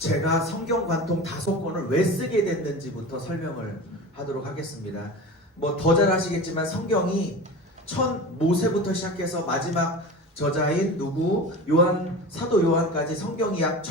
제가 성경 관통 5권을 왜 쓰게 됐는지부터 설명을 하도록 하겠습니다. 뭐 더 잘 아시겠지만 성경이 모세부터 시작해서 마지막 저자인 사도 요한까지 성경이 약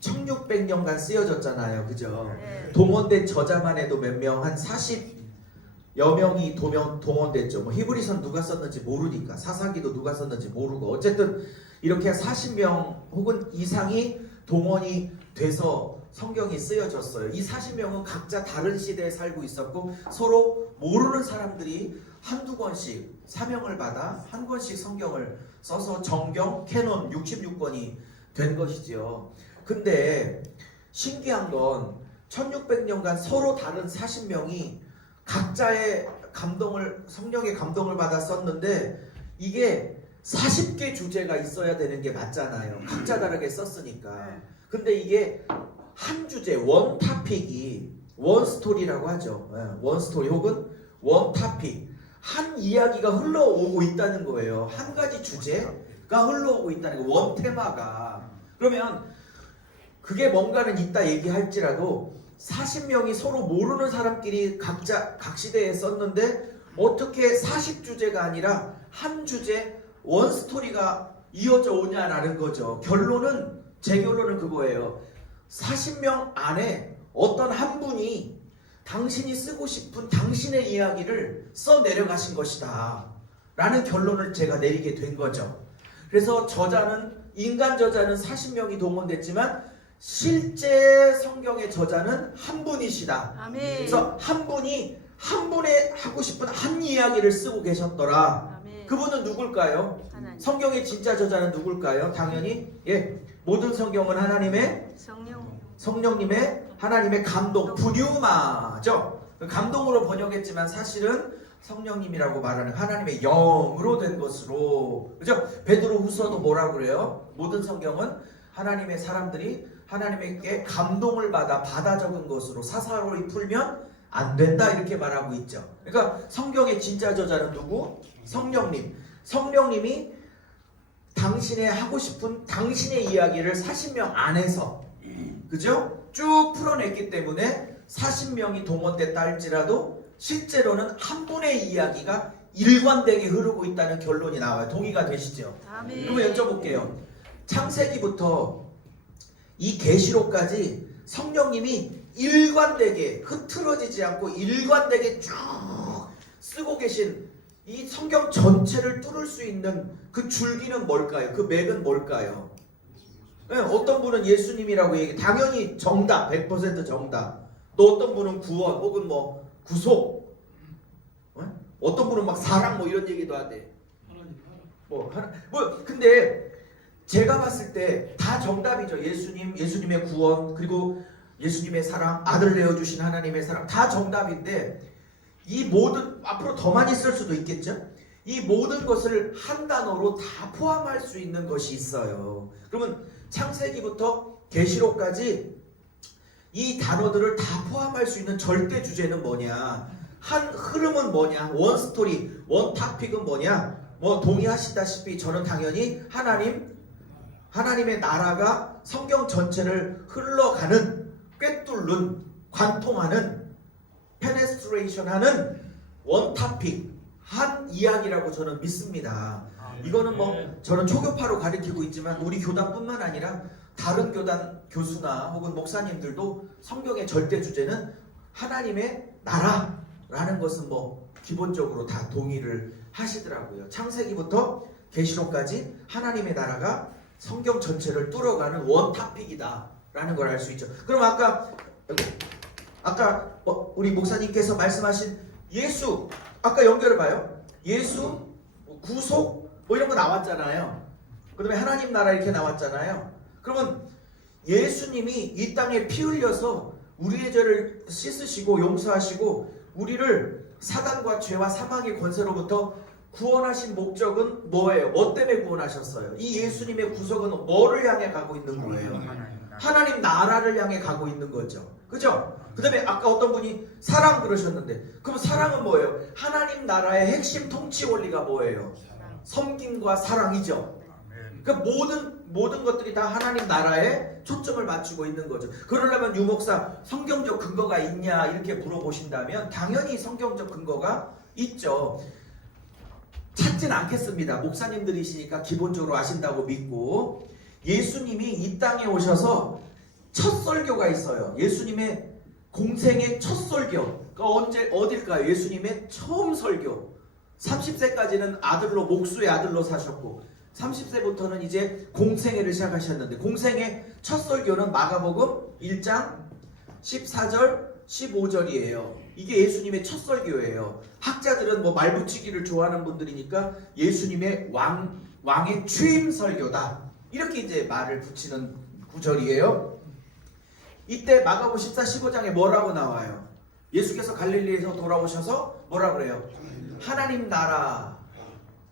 1600년간 쓰여졌잖아요. 그죠? 동원된 저자만 해도 몇 명, 한 40여 명이 동원됐죠. 뭐 히브리서는 누가 썼는지 모르니까, 사사기도 누가 썼는지 모르고, 어쨌든 이렇게 40명 혹은 이상이 동원이 돼서 성경이 쓰여졌어요. 이 40명은 각자 다른 시대에 살고 있었고 서로 모르는 사람들이 한두 권씩 사명을 받아 한 권씩 성경을 써서 정경 캐논 66권이 된 것이죠. 근데 신기한 건 1600년간 서로 다른 40명이 각자의 성령의 감동을 받아 썼는데, 이게 40개 주제가 있어야 되는 게 맞잖아요. 각자 다르게 썼으니까. 근데 이게 한 주제, 원 타픽이 원 스토리라고 하죠. 원 스토리 혹은 원 타픽, 한 이야기가 흘러오고 있다는 거예요. 한 가지 주제가 흘러오고 있다는 거, 원 테마가. 그러면 그게 뭔가는 이따 얘기할지라도 40명이 서로 모르는 사람끼리 각자 각 시대에 썼는데 어떻게 40주제가 아니라 한 주제 원 스토리가 이어져 오냐라는 거죠. 제 결론은 그거예요. 40명 안에 어떤 한 분이 당신이 쓰고 싶은 당신의 이야기를 써 내려가신 것이다 라는 결론을 제가 내리게 된 거죠. 그래서 인간 저자는 40명이 동원됐지만 실제 성경의 저자는 한 분이시다. 아멘. 그래서 한 분이 한 분의 하고 싶은 한 이야기를 쓰고 계셨더라. 아멘. 그분은 누굴까요? 하나님. 성경의 진짜 저자는 누굴까요? 당연히 모든 성경은 하나님의 성령님의 하나님의 감동, 푸뉴마죠. 감동으로 번역했지만 사실은 성령님이라고 말하는 하나님의 영으로 된 것으로, 그죠? 베드로후서도 뭐라고 그래요? 모든 성경은 하나님의 사람들이 하나님에게 감동을 받아 적은 것으로 사사로이 풀면 안 된다, 이렇게 말하고 있죠. 그러니까 성경의 진짜 저자는 누구? 성령님. 성령님이 당신의 하고 싶은 당신의 이야기를 40명 안에서, 그죠? 쭉 풀어냈기 때문에 40명이 동원됐다 할지라도 실제로는 한 분의 이야기가 일관되게 흐르고 있다는 결론이 나와요. 동의가 되시죠? 아멘. 그러면 여쭤볼게요. 창세기부터 이 계시록까지 성령님이 일관되게 흐트러지지 않고 일관되게 쭉 쓰고 계신 이 성경 전체를 뚫을 수 있는 그 줄기는 뭘까요? 그 맥은 뭘까요? 어떤 분은 예수님이라고 얘기해. 당연히 정답, 100% 정답. 또 어떤 분은 구원 혹은 뭐 구속, 어떤 분은 막 사랑 뭐 이런 얘기도 하대. 근데 제가 봤을 때 다 정답이죠. 예수님의 구원, 그리고 예수님의 사랑, 아들 내어주신 하나님의 사랑, 다 정답인데 이 모든, 앞으로 더 많이 쓸 수도 있겠죠? 이 모든 것을 한 단어로 다 포함할 수 있는 것이 있어요. 그러면 창세기부터 계시록까지 이 단어들을 다 포함할 수 있는 절대 주제는 뭐냐? 한 흐름은 뭐냐? 원 스토리, 원 타픽은 뭐냐? 뭐 동의하시다시피 저는 당연히 하나님의 나라가 성경 전체를 흘러가는, 꿰뚫는, 관통하는, 페네스트레이션하는 원 타픽, 한 이야기라고 저는 믿습니다. 이거는 뭐 저는 초교파로 가르치고 있지만 우리 교단뿐만 아니라 다른 교단 교수나 혹은 목사님들도 성경의 절대 주제는 하나님의 나라라는 것은 뭐 기본적으로 다 동의를 하시더라고요. 창세기부터 계시록까지 하나님의 나라가 성경 전체를 뚫어가는 원 타픽이다라는 걸 알 수 있죠. 그럼 아까 우리 목사님께서 말씀하신 예수, 아까 연결해봐요. 예수, 구속 뭐 이런 거 나왔잖아요. 그 다음에 하나님 나라 이렇게 나왔잖아요. 그러면 예수님이 이 땅에 피 흘려서 우리의 죄를 씻으시고 용서하시고 우리를 사단과 죄와 사망의 권세로부터 구원하신 목적은 뭐예요? 뭐 때문에 구원하셨어요? 이 예수님의 구속은 뭐를 향해 가고 있는 거예요? 하나님 나라를 향해 가고 있는 거죠. 그죠? 그 다음에 아까 어떤 분이 사랑 그러셨는데, 그럼 사랑은 뭐예요? 하나님 나라의 핵심 통치 원리가 뭐예요? 섬김과 사랑이죠. 그러니까 모든 모든 것들이 다 하나님 나라에 초점을 맞추고 있는 거죠. 그러려면 유목사 성경적 근거가 있냐 이렇게 물어보신다면 당연히 성경적 근거가 있죠. 찾진 않겠습니다. 목사님들이시니까 기본적으로 아신다고 믿고, 예수님이 이 땅에 오셔서 첫 설교가 있어요. 예수님의 공생의 첫 설교. 언제 어딜까요? 예수님의 처음 설교. 30세까지는 아들로, 목수의 아들로 사셨고 30세부터는 이제 공생애를 시작하셨는데, 공생의 첫 설교는 마가복음 1장 14절 15절이에요. 이게 예수님의 첫 설교예요. 학자들은 뭐 말붙이기를 좋아하는 분들이니까 예수님의 왕의 취임 설교다, 이렇게 이제 말을 붙이는 구절이에요. 이때 마가복음 14, 15장에 뭐라고 나와요? 예수께서 갈릴리에서 돌아오셔서 뭐라 그래요? 하나님 나라,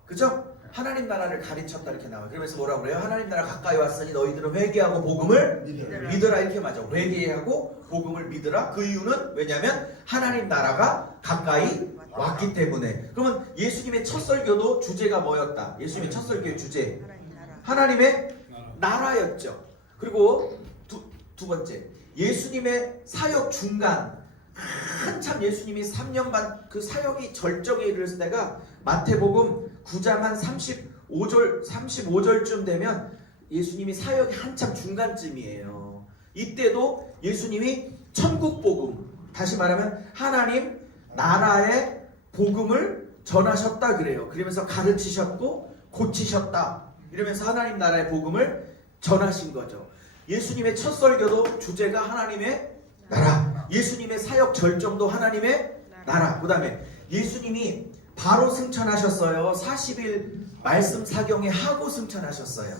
그죠? 하나님 나라를 가르쳤다 이렇게 나와요. 그러면서 뭐라 그래요? 하나님 나라 가까이 왔으니 너희들은 회개하고 복음을 믿으라 이렇게 맞아. 회개하고 복음을 믿으라. 그 이유는 왜냐하면 하나님 나라가 가까이 왔기 때문에. 그러면 예수님의 첫 설교도 주제가 뭐였다? 예수님의 첫 설교의 주제 하나님의 나라였죠. 그리고 두 번째, 예수님의 사역 중간 한참 예수님이 3년 반 그 사역이 절정에 이르렀을 때가 마태복음 9장 한 35절쯤 되면 예수님이 사역이 한참 중간쯤이에요. 이때도 예수님이 천국 복음, 다시 말하면 하나님 나라의 복음을 전하셨다 그래요. 그러면서 가르치셨고 고치셨다 이러면서 하나님 나라의 복음을 전하신 거죠. 예수님의 첫 설교도 주제가 하나님의 나라, 예수님의 사역 절정도 하나님의 나라. 그 다음에 예수님이 바로 승천하셨어요. 40일 말씀 사경에 하고 승천하셨어요.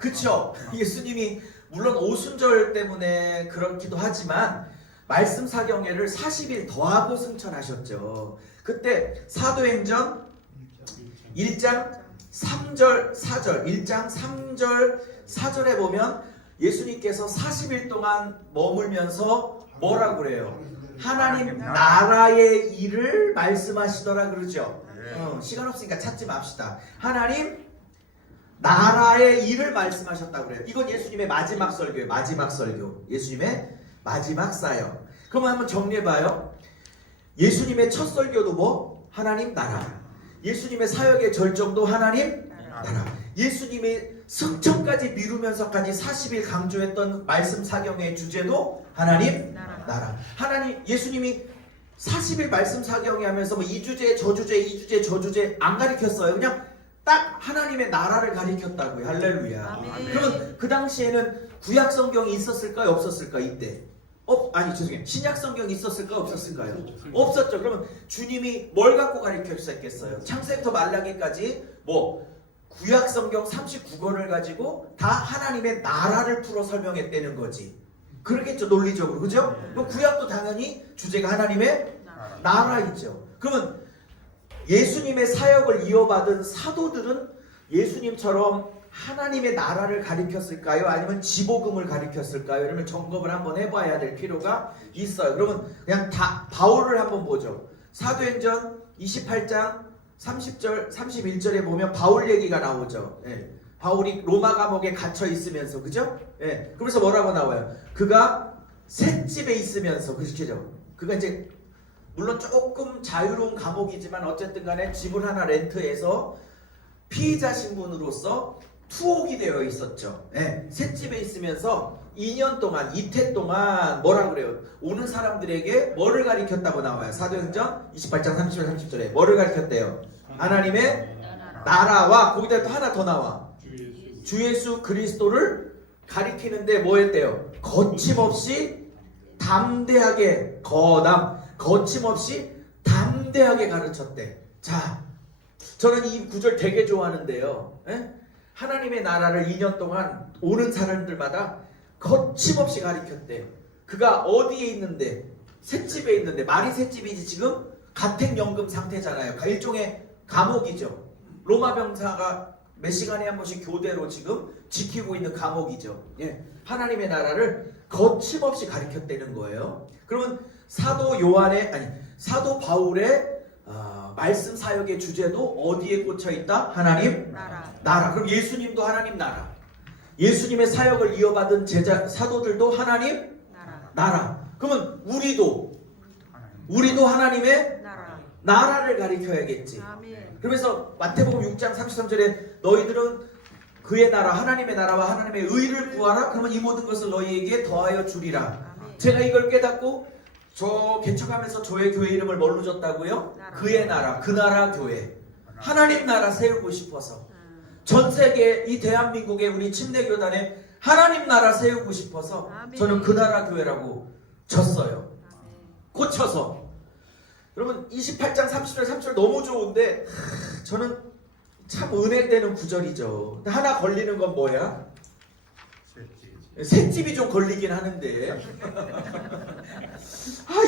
그쵸? 예수님이 물론 오순절 때문에 그렇기도 하지만 말씀 사경회를 40일 더 하고 승천하셨죠. 그때 사도행전 1장 3절 4절 1장 3절 4절에 보면 예수님께서 40일 동안 머물면서 뭐라고 그래요? 하나님 나라의 일을 말씀하시더라 그러죠. 시간 없으니까 찾지 맙시다. 하나님 나라의 일을 말씀하셨다고 그래요. 이건 예수님의 마지막 설교예요. 마지막 설교. 예수님의 마지막 사역. 그럼 한번 정리해봐요. 예수님의 첫 설교도 뭐? 하나님 나라. 예수님의 사역의 절정도 하나님 나라. 예수님의 승천까지 미루면서까지 40일 강조했던 말씀 사경의 주제도 하나님 나라. 하나님, 예수님이 40일 말씀 사경회 하면서 뭐 이 주제 저 주제 이 주제 저 주제 안 가리켰어요. 그냥 딱 하나님의 나라를 가리켰다고요. 할렐루야. 아멘. 그러면 그 당시에는 구약 성경이 있었을까요? 없었을까? 이때 죄송해요. 신약 성경이 있었을까요? 없었을까요? 없었죠. 그러면 주님이 뭘 갖고 가르쳤겠어요? 창세부터 말라기까지 뭐 구약 성경 39권을 가지고 다 하나님의 나라를 풀어 설명했다는 거지. 그러겠죠, 논리적으로. 그죠? 그럼 구약도 당연히 주제가 하나님의 나라이죠. 그러면 예수님의 사역을 이어받은 사도들은 예수님처럼 하나님의 나라를 가리켰을까요? 아니면 지복음을 가리켰을까요? 이러면 점검을 한번 해봐야 될 필요가 있어요. 그러면 그냥 다 바울을 한번 보죠. 사도행전 28장 30절, 31절에 보면 바울 얘기가 나오죠. 예. 바울이 로마 감옥에 갇혀 있으면서, 그죠? 예. 그래서 뭐라고 나와요? 그가 셋집에 있으면서, 그죠? 그가 이제 물론 조금 자유로운 감옥이지만 어쨌든 간에 집을 하나 렌트해서 피의자 신분으로서 투옥이 되어 있었죠. 예. 셋집에 있으면서 2년 동안, 이태 동안 뭐라 그래요? 오는 사람들에게 뭐를 가리켰다고 나와요? 사도행전 28장 30절 30절에 뭐를 가리켰대요? 하나님의 나라와 거기다 또 하나 더 나와. 주 예수 그리스도를 가리키는데 뭐 했대요? 거침없이 담대하게 거침없이 담대하게 가르쳤대. 자, 저는 이 구절 되게 좋아하는데요. 에? 하나님의 나라를 2년 동안 오는 사람들마다 거침없이 가리켰대. 그가 어디에 있는데? 셋집에 있는데. 말이 셋집이지 지금 가택연금 상태잖아요. 일종의 감옥이죠. 로마 병사가 몇 시간에 한 번씩 교대로 지금 지키고 있는 감옥이죠. 예. 하나님의 나라를 거침없이 가리켰다는 거예요. 그러면 사도 바울의 말씀 사역의 주제도 어디에 꽂혀 있다? 하나님 나라. 그럼 예수님도 하나님 나라. 예수님의 사역을 이어받은 제자 사도들도 하나님 나라. 나라. 그러면 우리도 하나님의 나라. 나라를 가리켜야겠지. 아멘. 그러면서 마태복음 6장 33절에 너희들은 그의 나라 하나님의 나라와 하나님의 의를 구하라. 그러면 이 모든 것을 너희에게 더하여 주리라. 아멘. 제가 이걸 깨닫고 저 개척하면서 저의 교회 이름을 뭘로 줬다고요? 나라. 그의 나라, 그 나라 교회. 하나님 나라 세우고 싶어서 음. 전 세계 이 대한민국의 우리 침례교단에 하나님 나라 세우고 싶어서 아멘. 저는 그 나라 교회라고 졌어요. 아멘. 고쳐서. 여러분 28장 30절 30절 너무 좋은데 저는 참 은혜되는 구절이죠. 하나 걸리는 건 뭐야? 셋집이 좀 걸리긴 하는데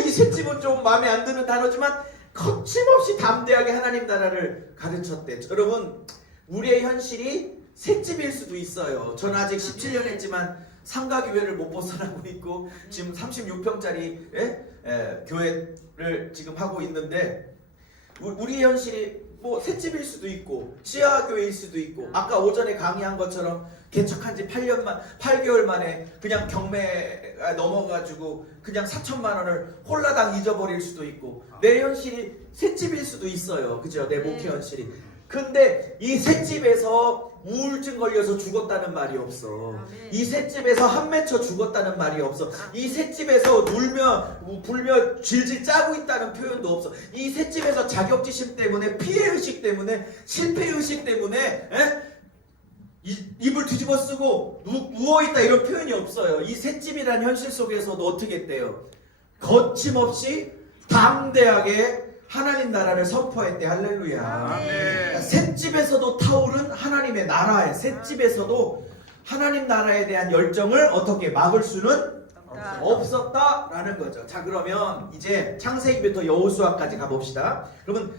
이 셋집은 좀 마음에 안 드는 단어지만 거침없이 담대하게 하나님 나라를 가르쳤대. 여러분 우리의 현실이 셋집일 수도 있어요. 저는 아직 17년 했지만 상가교회를 못 벗어나고 있고 지금 36평짜리 교회를 지금 하고 있는데 우리의 현실이 뭐 셋집일 수도 있고 지하교회일 수도 있고 아까 오전에 강의한 것처럼 개척한 지 8개월 만에 그냥 경매가 넘어가지고 그냥 4천만 원을 홀라당 잊어버릴 수도 있고 내 현실이 셋집일 수도 있어요. 그죠? 내 목회 현실이. 근데 이 셋집에서 우울증 걸려서 죽었다는 말이 없어. 이 셋집에서 한 맺혀 죽었다는 말이 없어. 이 셋집에서 불며 질질 짜고 있다는 표현도 없어. 이 셋집에서 자격지심 때문에 피해의식 때문에 실패의식 때문에 입을 뒤집어 쓰고 누워있다 이런 표현이 없어요. 이 셋집이라는 현실 속에서도 어떻게 했대요? 거침없이 담대하게 하나님 나라를 선포했대. 할렐루야. 아멘. 셋집에서도 타오른 하나님의 나라에 셋집에서도 하나님 나라에 대한 열정을 어떻게 막을 수는 없었다라는 거죠. 자, 그러면 이제 창세기부터 여호수아까지 가봅시다. 그러면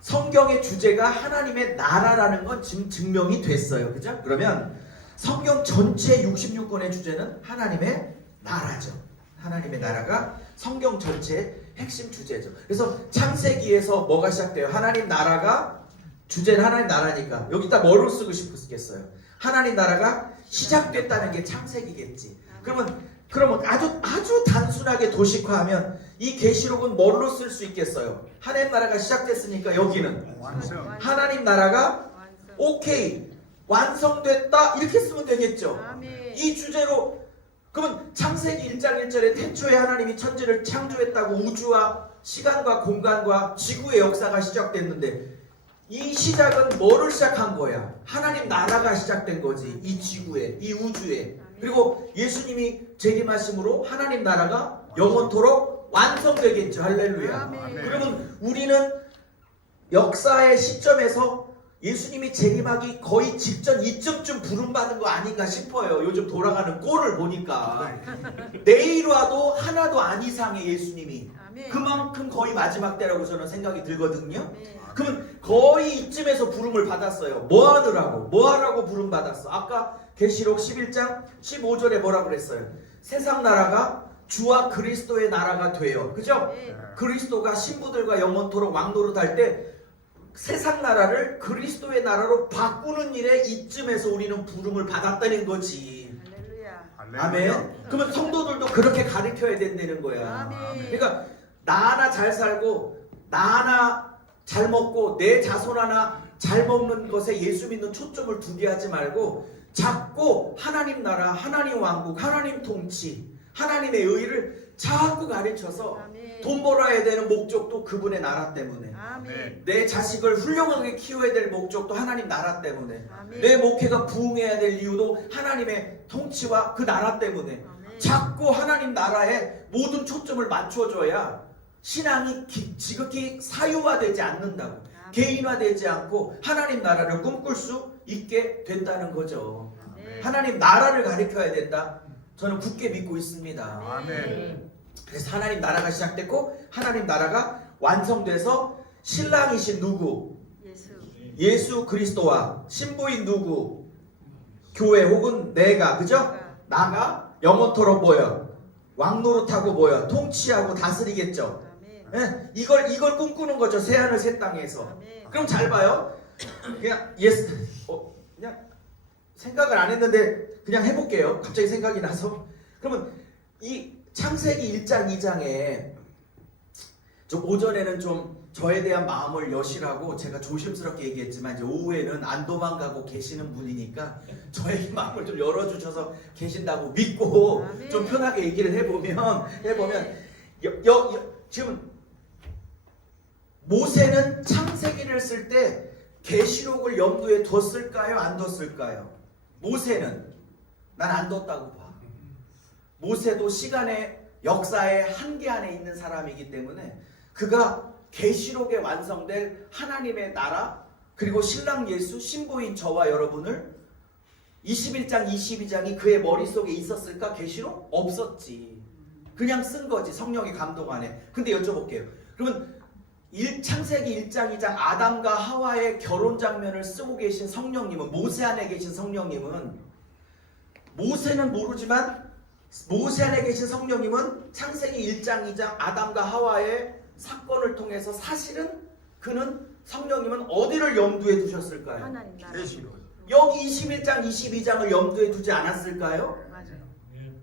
성경의 주제가 하나님의 나라라는 건 지금 증명이 됐어요. 그죠? 그러면 성경 전체 66권의 주제는 하나님의 나라죠. 하나님의 나라가 성경 전체의 핵심 주제죠. 그래서 창세기에서 뭐가 시작돼요? 하나님 나라가 주제는 하나님 나라니까 여기다 뭐로 쓰고 싶겠어요? 하나님 나라가 시작됐다는 게 창세기겠지. 그러면 아주 단순하게 도식화하면 이 계시록은 뭘로 쓸 수 있겠어요? 하나님 나라가 시작됐으니까 여기는 하나님 나라가 오케이 완성됐다 이렇게 쓰면 되겠죠. 아멘. 이 주제로 그러면 창세기 1장 1절에 태초에 하나님이 천지를 창조했다고 우주와 시간과 공간과 지구의 역사가 시작됐는데 이 시작은 뭐를 시작한 거야? 하나님 나라가 시작된 거지. 이 지구에, 이 우주에. 그리고 예수님이 재림하심으로 하나님 나라가 영원토록 완성되겠죠. 할렐루야. 아멘. 그러면 우리는 역사의 시점에서 예수님이 재림하기 거의 직전 이쯤쯤 부름받은 거 아닌가 싶어요. 요즘 돌아가는 꼴을 보니까. 내일 와도 하나도 안 이상해 예수님이. 아멘. 그만큼 거의 마지막 때라고 저는 생각이 들거든요. 아멘. 그러면 거의 이쯤에서 부름을 받았어요. 뭐 하라고 부름 받았어. 아까 계시록 11장 15절에 뭐라고 그랬어요? 세상 나라가 주와 그리스도의 나라가 돼요. 그죠? 네. 그리스도가 신부들과 영원토록 왕노릇할 때 세상 나라를 그리스도의 나라로 바꾸는 일에 이쯤에서 우리는 부름을 받았다는 거지. 할렐루야. 아멘. 그러면 성도들도 그렇게 가르쳐야 된다는 거야. 아멘. 그러니까 나 하나 잘 살고 나 하나 잘 먹고 내 자손 하나 잘 먹는 것에 예수 믿는 초점을 두게 하지 말고 자꾸 하나님 나라, 하나님 왕국, 하나님 통치, 하나님의 의를 자꾸 가르쳐서 아멘. 돈 벌어야 되는 목적도 그분의 나라 때문에 아멘. 내 자식을 훌륭하게 키워야 될 목적도 하나님 나라 때문에 아멘. 내 목회가 부흥해야 될 이유도 하나님의 통치와 그 나라 때문에 아멘. 자꾸 하나님 나라에 모든 초점을 맞춰줘야 신앙이 지극히 사유화되지 않는다고 아멘. 개인화되지 않고 하나님 나라를 꿈꿀 수 있게 된다는 거죠. 아멘. 하나님 나라를 가리켜야 된다. 저는 굳게 믿고 있습니다. 아멘. 그래서 하나님 나라가 시작됐고 하나님 나라가 완성돼서 신랑이신 누구? 예수 그리스도와 신부인 누구? 교회 혹은 내가 그죠? 나가 영원토록 뭐야? 왕노릇하고 뭐야? 통치하고 다스리겠죠. 아멘. 예? 이걸 꿈꾸는 거죠. 새하늘 새 땅에서. 아멘. 그럼 잘 봐요. 그냥 그냥 생각을 안 했는데 그냥 해볼게요. 갑자기 생각이 나서. 그러면 이 창세기 1장 2장에 좀 오전에는 좀 저에 대한 마음을 여실하고 제가 조심스럽게 얘기했지만 이제 오후에는 안 도망가고 계시는 분이니까 저에게 마음을 좀 열어주셔서 계신다고 믿고 아멘. 좀 편하게 얘기를 해보면 지금 모세는 창세기를 쓸 때 계시록을 염두에 뒀을까요? 안 뒀을까요? 모세는 난 안 뒀다고 봐. 모세도 시간의 역사의 한계 안에 있는 사람이기 때문에 그가 계시록에 완성될 하나님의 나라 그리고 신랑 예수 신부인 저와 여러분을 21장 22장이 그의 머릿속에 있었을까? 계시록? 없었지. 그냥 쓴 거지. 성령의 감동 안에. 근데 여쭤볼게요. 그러면 창세기 1장 2장 아담과 하와의 결혼 장면을 쓰고 계신 성령님은 모세 안에 계신 성령님은 모세는 모르지만 모세 안에 계신 성령님은 창세기 1장 2장 아담과 하와의 사건을 통해서 사실은 그는 성령님은 어디를 염두에 두셨을까요? 하나님 나라. 계시록. 여기 21장 22장을 염두에 두지 않았을까요? 맞아요.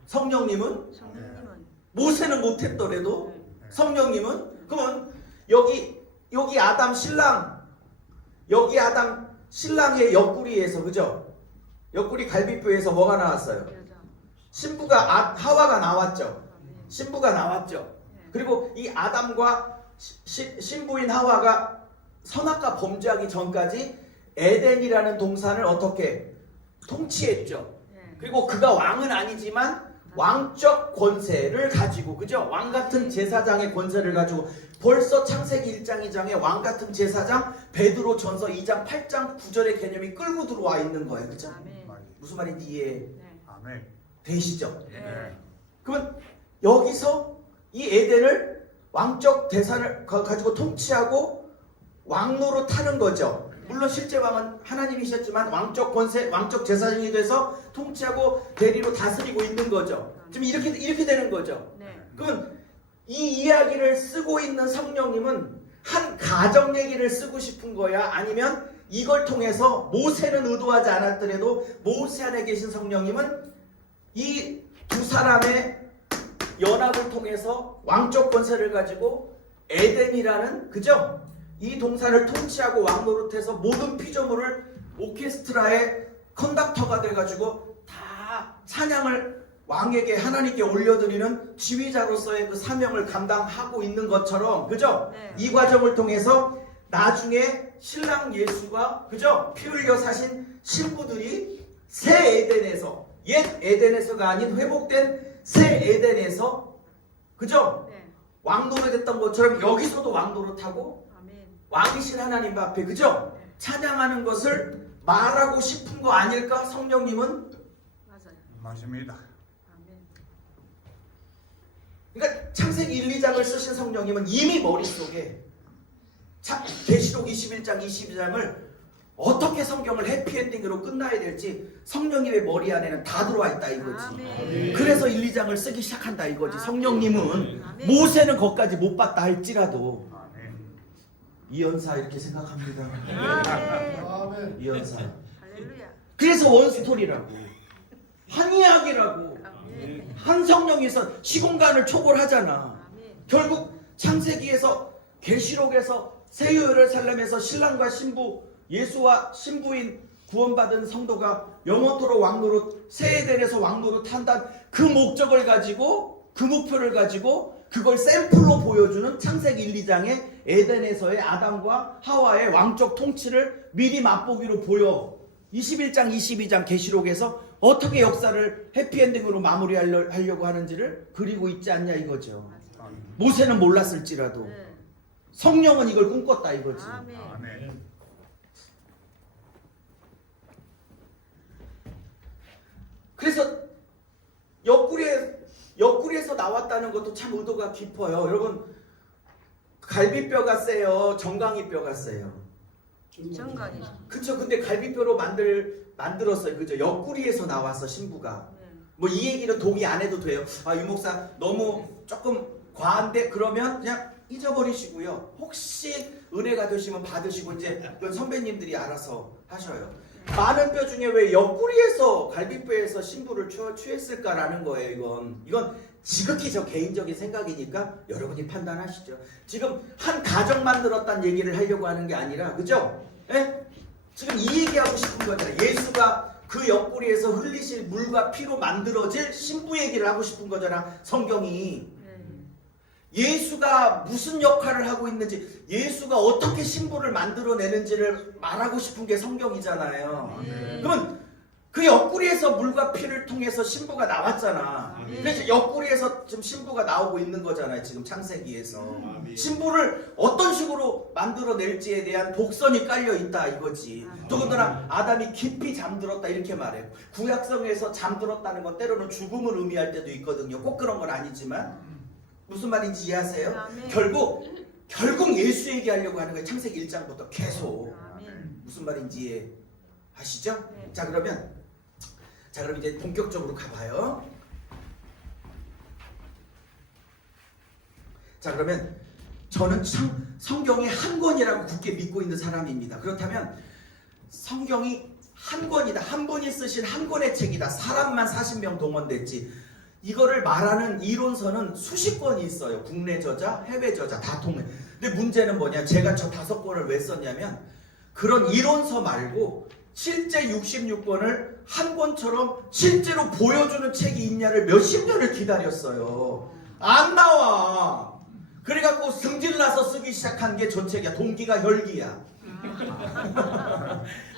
성령님은 성령님은 모세는 못했더라도 네. 성령님은 그러면 여기 아담 신랑 여기 아담 신랑의 옆구리에서 그죠? 옆구리 갈비뼈에서 뭐가 나왔어요? 여자. 신부가 하와가 나왔죠. 아멘. 신부가 나왔죠. 네. 그리고 이 아담과 신부인 하와가 선악과 범죄하기 전까지 에덴이라는 동산을 어떻게 통치했죠. 네. 그리고 그가 왕은 아니지만 왕적 권세를 가지고 그죠? 왕 같은 제사장의 권세를 가지고 벌써 창세기 1장 2장에 왕 같은 제사장 베드로 전서 2장 8장 9절의 개념이 끌고 들어와 있는 거예요. 그죠? 아멘. 무슨 말인지 이해 네. 아멘. 되시죠? 네. 그러면 여기서 이 에덴을 왕적 대사를 가지고 통치하고 왕노로 타는 거죠. 물론 실제 왕은 하나님이셨지만 왕적 권세, 왕적 제사장이 돼서 통치하고 대리로 다스리고 있는 거죠. 지금 이렇게 되는 거죠. 네. 그러면 이 이야기를 쓰고 있는 성령님은 한 가정 얘기를 쓰고 싶은 거야? 아니면 이걸 통해서 모세는 의도하지 않았더라도 모세 안에 계신 성령님은 이 두 사람의 연합을 통해서 왕적 권세를 가지고 에덴이라는 그죠? 이 동산을 통치하고 왕노릇해서 모든 피조물을 오케스트라의 컨덕터가 돼가지고 다 찬양을 왕에게 하나님께 올려드리는 지휘자로서의 그 사명을 감당하고 있는 것처럼 그죠? 네. 이 과정을 통해서 나중에 신랑 예수가 그죠? 피 흘려 사신 신부들이 새 에덴에서 옛 에덴에서가 아닌 회복된 새 에덴에서 그죠? 네. 왕노릇했던 것처럼 여기서도 왕노릇하고 아멘. 왕이신 하나님 앞에 그죠? 네. 찬양하는 것을 말하고 싶은 거 아닐까? 성령님은 맞아요. 맞습니다. 아멘. 그러니까 창세기 1, 2장을 쓰신 성령님은 이미 머릿속에 계시록 21장, 22장을 어떻게 성경을 해피엔딩으로 끝나야 될지 성령님의 머리 안에는 다 들어와 있다 이거지. 아멘. 그래서 1, 2장을 쓰기 시작한다 이거지. 아멘. 성령님은 아멘. 모세는 거기까지 못 봤다 할지라도 아멘. 이연사 이렇게 생각합니다. 아멘. 이연사. 할렐루야. 그래서 원스토리라고 한 이야기라고 아멘. 한 성령에서 시공간을 초월하잖아. 아멘. 결국 창세기에서 계시록에서 새 예루살렘에서 신랑과 신부 예수와 신부인 구원받은 성도가 영원토록 왕노릇 새 에덴에서 왕노릇 한다는 그 목적을 가지고 그 목표를 가지고 그걸 샘플로 보여주는 창세기 1, 2장의 에덴에서의 아담과 하와의 왕적 통치를 미리 맛보기로 보여. 21장 22장 계시록에서 어떻게 역사를 해피엔딩으로 마무리하려고 하는지를 그리고 있지 않냐 이거죠. 맞아요. 모세는 몰랐을지라도 네. 성령은 이걸 꿈꿨다 이거지. 아멘. 아멘. 그래서 옆구리에서 나왔다는 것도 참 의도가 깊어요. 여러분 갈비뼈가 세요, 정강이뼈가 세요. 정강이. 그쵸? 근데 갈비뼈로 만들었어요. 그죠? 옆구리에서 나왔어 신부가. 네. 뭐 이 얘기는 동의 안 해도 돼요. 아, 유 목사 너무 조금 과한데 그러면 그냥 잊어버리시고요. 혹시 은혜가 되시면 받으시고 이제 그건 선배님들이 알아서 하셔요. 많은 뼈 중에 왜 옆구리에서 갈비뼈에서 신부를 취했을까라는 거예요. 이건 지극히 저 개인적인 생각이니까 여러분이 판단하시죠. 지금 한 가정 만들었다는 얘기를 하려고 하는 게 아니라, 그죠? 예? 지금 이 얘기하고 싶은 거잖아요. 예수가 그 옆구리에서 흘리실 물과 피로 만들어질 신부 얘기를 하고 싶은 거잖아, 성경이. 예수가 무슨 역할을 하고 있는지, 예수가 어떻게 신부를 만들어내는지를 말하고 싶은 게 성경이잖아요. 그러면 그 옆구리에서 물과 피를 통해서 신부가 나왔잖아. 그래서 옆구리에서 지금 신부가 나오고 있는 거잖아요. 지금 창세기에서. 신부를 어떤 식으로 만들어낼지에 대한 복선이 깔려 있다 이거지. 더군다나 아담이 깊이 잠들었다 이렇게 말해요. 구약성에서 잠들었다는 건 때로는 죽음을 의미할 때도 있거든요. 꼭 그런 건 아니지만. 무슨 말인지 이해하세요? 아멘. 결국 예수 얘기하려고 하는 거예요. 창세기 1장부터 계속. 아멘. 무슨 말인지 이해하시죠? 네. 자, 그럼 이제 본격적으로 가봐요. 자, 그러면 저는 성경이 한 권이라고 굳게 믿고 있는 사람입니다. 그렇다면 성경이 한 권이다. 한 분이 쓰신 한 권의 책이다. 사람만 40명 동원됐지. 이거를 말하는 이론서는 수십 권이 있어요. 국내 저자, 해외 저자 다 통해. 근데 문제는 뭐냐? 제가 저 5권을 왜 썼냐면 그런 이론서 말고 실제 66권을 한 권처럼 실제로 보여주는 책이 있냐를 몇십 년을 기다렸어요. 안 나와. 그래갖고 승질나서 쓰기 시작한 게 저 책이야. 동기가 혈기야.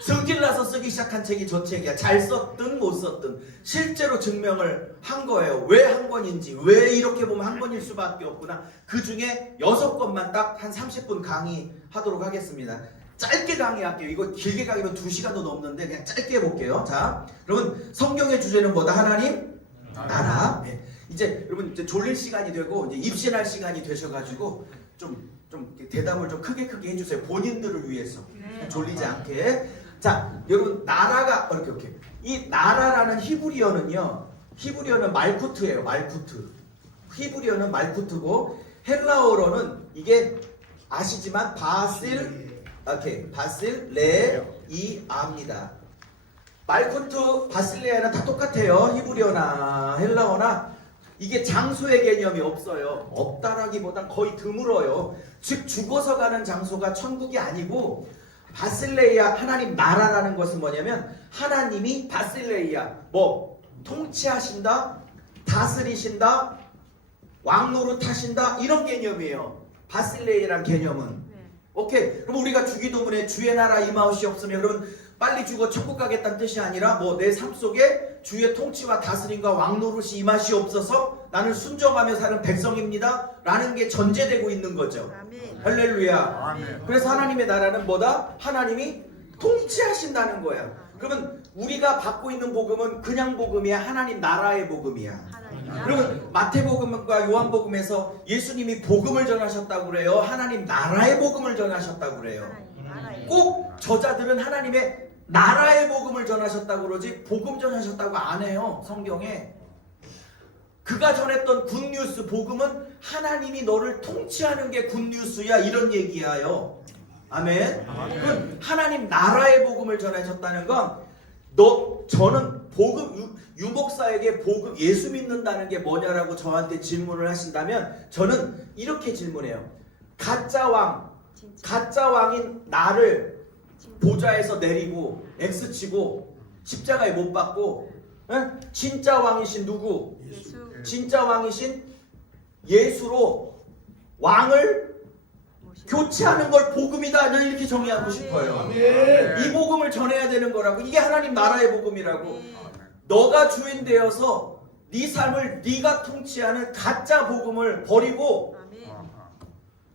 승질나서 쓰기 시작한 책이 저 책이야. 잘 썼든 못 썼든 실제로 증명을 한 거예요. 왜 한 권인지, 왜 이렇게 보면 한 권일 수밖에 없구나. 그 중에 6권만 딱 한 30분 강의하도록 하겠습니다. 짧게 강의할게요. 이거 길게 강의면 2시간도 넘는데 그냥 짧게 해볼게요. 자, 여러분 성경의 주제는 뭐다? 하나님 나라. 네. 이제 여러분 이제 졸릴 시간이 되고 이제 입신할 시간이 되셔가지고 좀 대답을 좀 크게 해주세요. 본인들을 위해서. 졸리지 않게. 자, 여러분 나라가 이렇게 이 나라라는 히브리어는 말쿠트예요. 말쿠트. 히브리어는 말쿠트고 헬라어로는 이게 아시지만 바실레이아입니다. 말쿠트, 바실레아는 다 똑같아요. 히브리어나 헬라어나. 이게 장소의 개념이 없어요. 없다라기보단 거의 드물어요. 즉 죽어서 가는 장소가 천국이 아니고 바실레이아 하나님 나라라는 것은 뭐냐면 하나님이 바실레이아 통치하신다, 다스리신다, 왕노릇하신다 이런 개념이에요. 바실레이아란 개념은. 오케이. 그럼 우리가 주기도문에 주의 나라 임하옵시옵으면 그러면 빨리 죽어 천국 가겠다는 뜻이 아니라 내 삶 속에 주의 통치와 다스림과 왕노릇이 임하시옵소서 나는 순종하며 사는 백성입니다 라는 게 전제되고 있는 거죠. 아멘. 할렐루야. 아멘. 그래서 하나님의 나라는 뭐다? 하나님이 통치하신다는 거야. 그러면 우리가 받고 있는 복음은 그냥 복음이야? 하나님 나라의 복음이야? 하나님 그러면 마태복음과 요한복음에서 예수님이 복음을 전하셨다고 그래요? 하나님 나라의 복음을 전하셨다고 그래요? 나라의 꼭 저자들은 하나님의 나라의 복음을 전하셨다고 그러지 복음 전하셨다고 안 해요. 성경에. 그가 전했던 굿뉴스 복음은 하나님이 너를 통치하는 게 굿뉴스야 이런 얘기야요. 아멘. 그럼 하나님 나라의 복음을 전하셨다는 건 저는 복음 유목사에게 복음 예수 믿는다는 게 뭐냐라고 저한테 질문을 하신다면 저는 이렇게 질문해요. 가짜 왕인 나를 보좌에서 내리고 X치고 십자가에 못 박고 진짜 왕이신 누구? 예수 진짜 왕이신 예수로 왕을 교체하는 걸 복음이다. 저는 이렇게 정의하고 싶어요. 이 복음을 전해야 되는 거라고. 이게 하나님 나라의 복음이라고. 너가 주인 되어서 네 삶을 네가 통치하는 가짜 복음을 버리고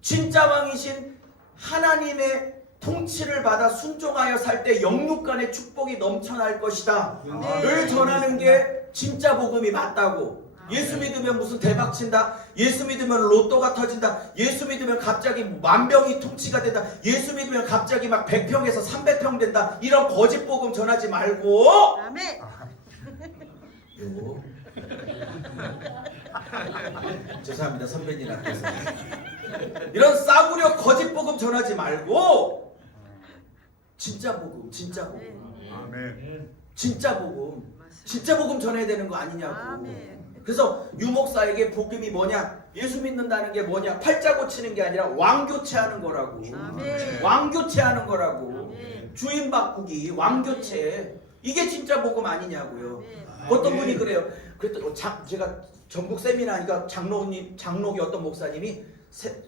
진짜 왕이신 하나님의 통치를 받아 순종하여 살 때 영육간의 축복이 넘쳐날 것이다 를 전하는 게 진짜 복음이 맞다고. 예수 믿으면 무슨 대박 친다, 예수 믿으면 로또가 터진다, 예수 믿으면 갑자기 만병이 통치가 된다, 예수 믿으면 갑자기 막 100평에서 300평 된다 이런 거짓 복음 전하지 말고. 아멘. 요. 죄송합니다 선배님 앞에서 이런 싸구려 거짓 복음 전하지 말고 진짜 복음. 아멘. 진짜 복음. 맞습니다. 진짜 복음 전해야 되는 거 아니냐고. 아멘. 그래서 유목사에게 복음이 뭐냐? 예수 믿는다는 게 뭐냐? 팔자 고치는 게 아니라 왕교체하는 거라고. 아멘. 왕교체하는 거라고. 아멘. 주인 바꾸기, 왕교체. 이게 진짜 복음 아니냐고요. 아멘. 어떤 분이 그래요. 그랬더니 제가 전국 세미나니까 장로교 어떤 목사님이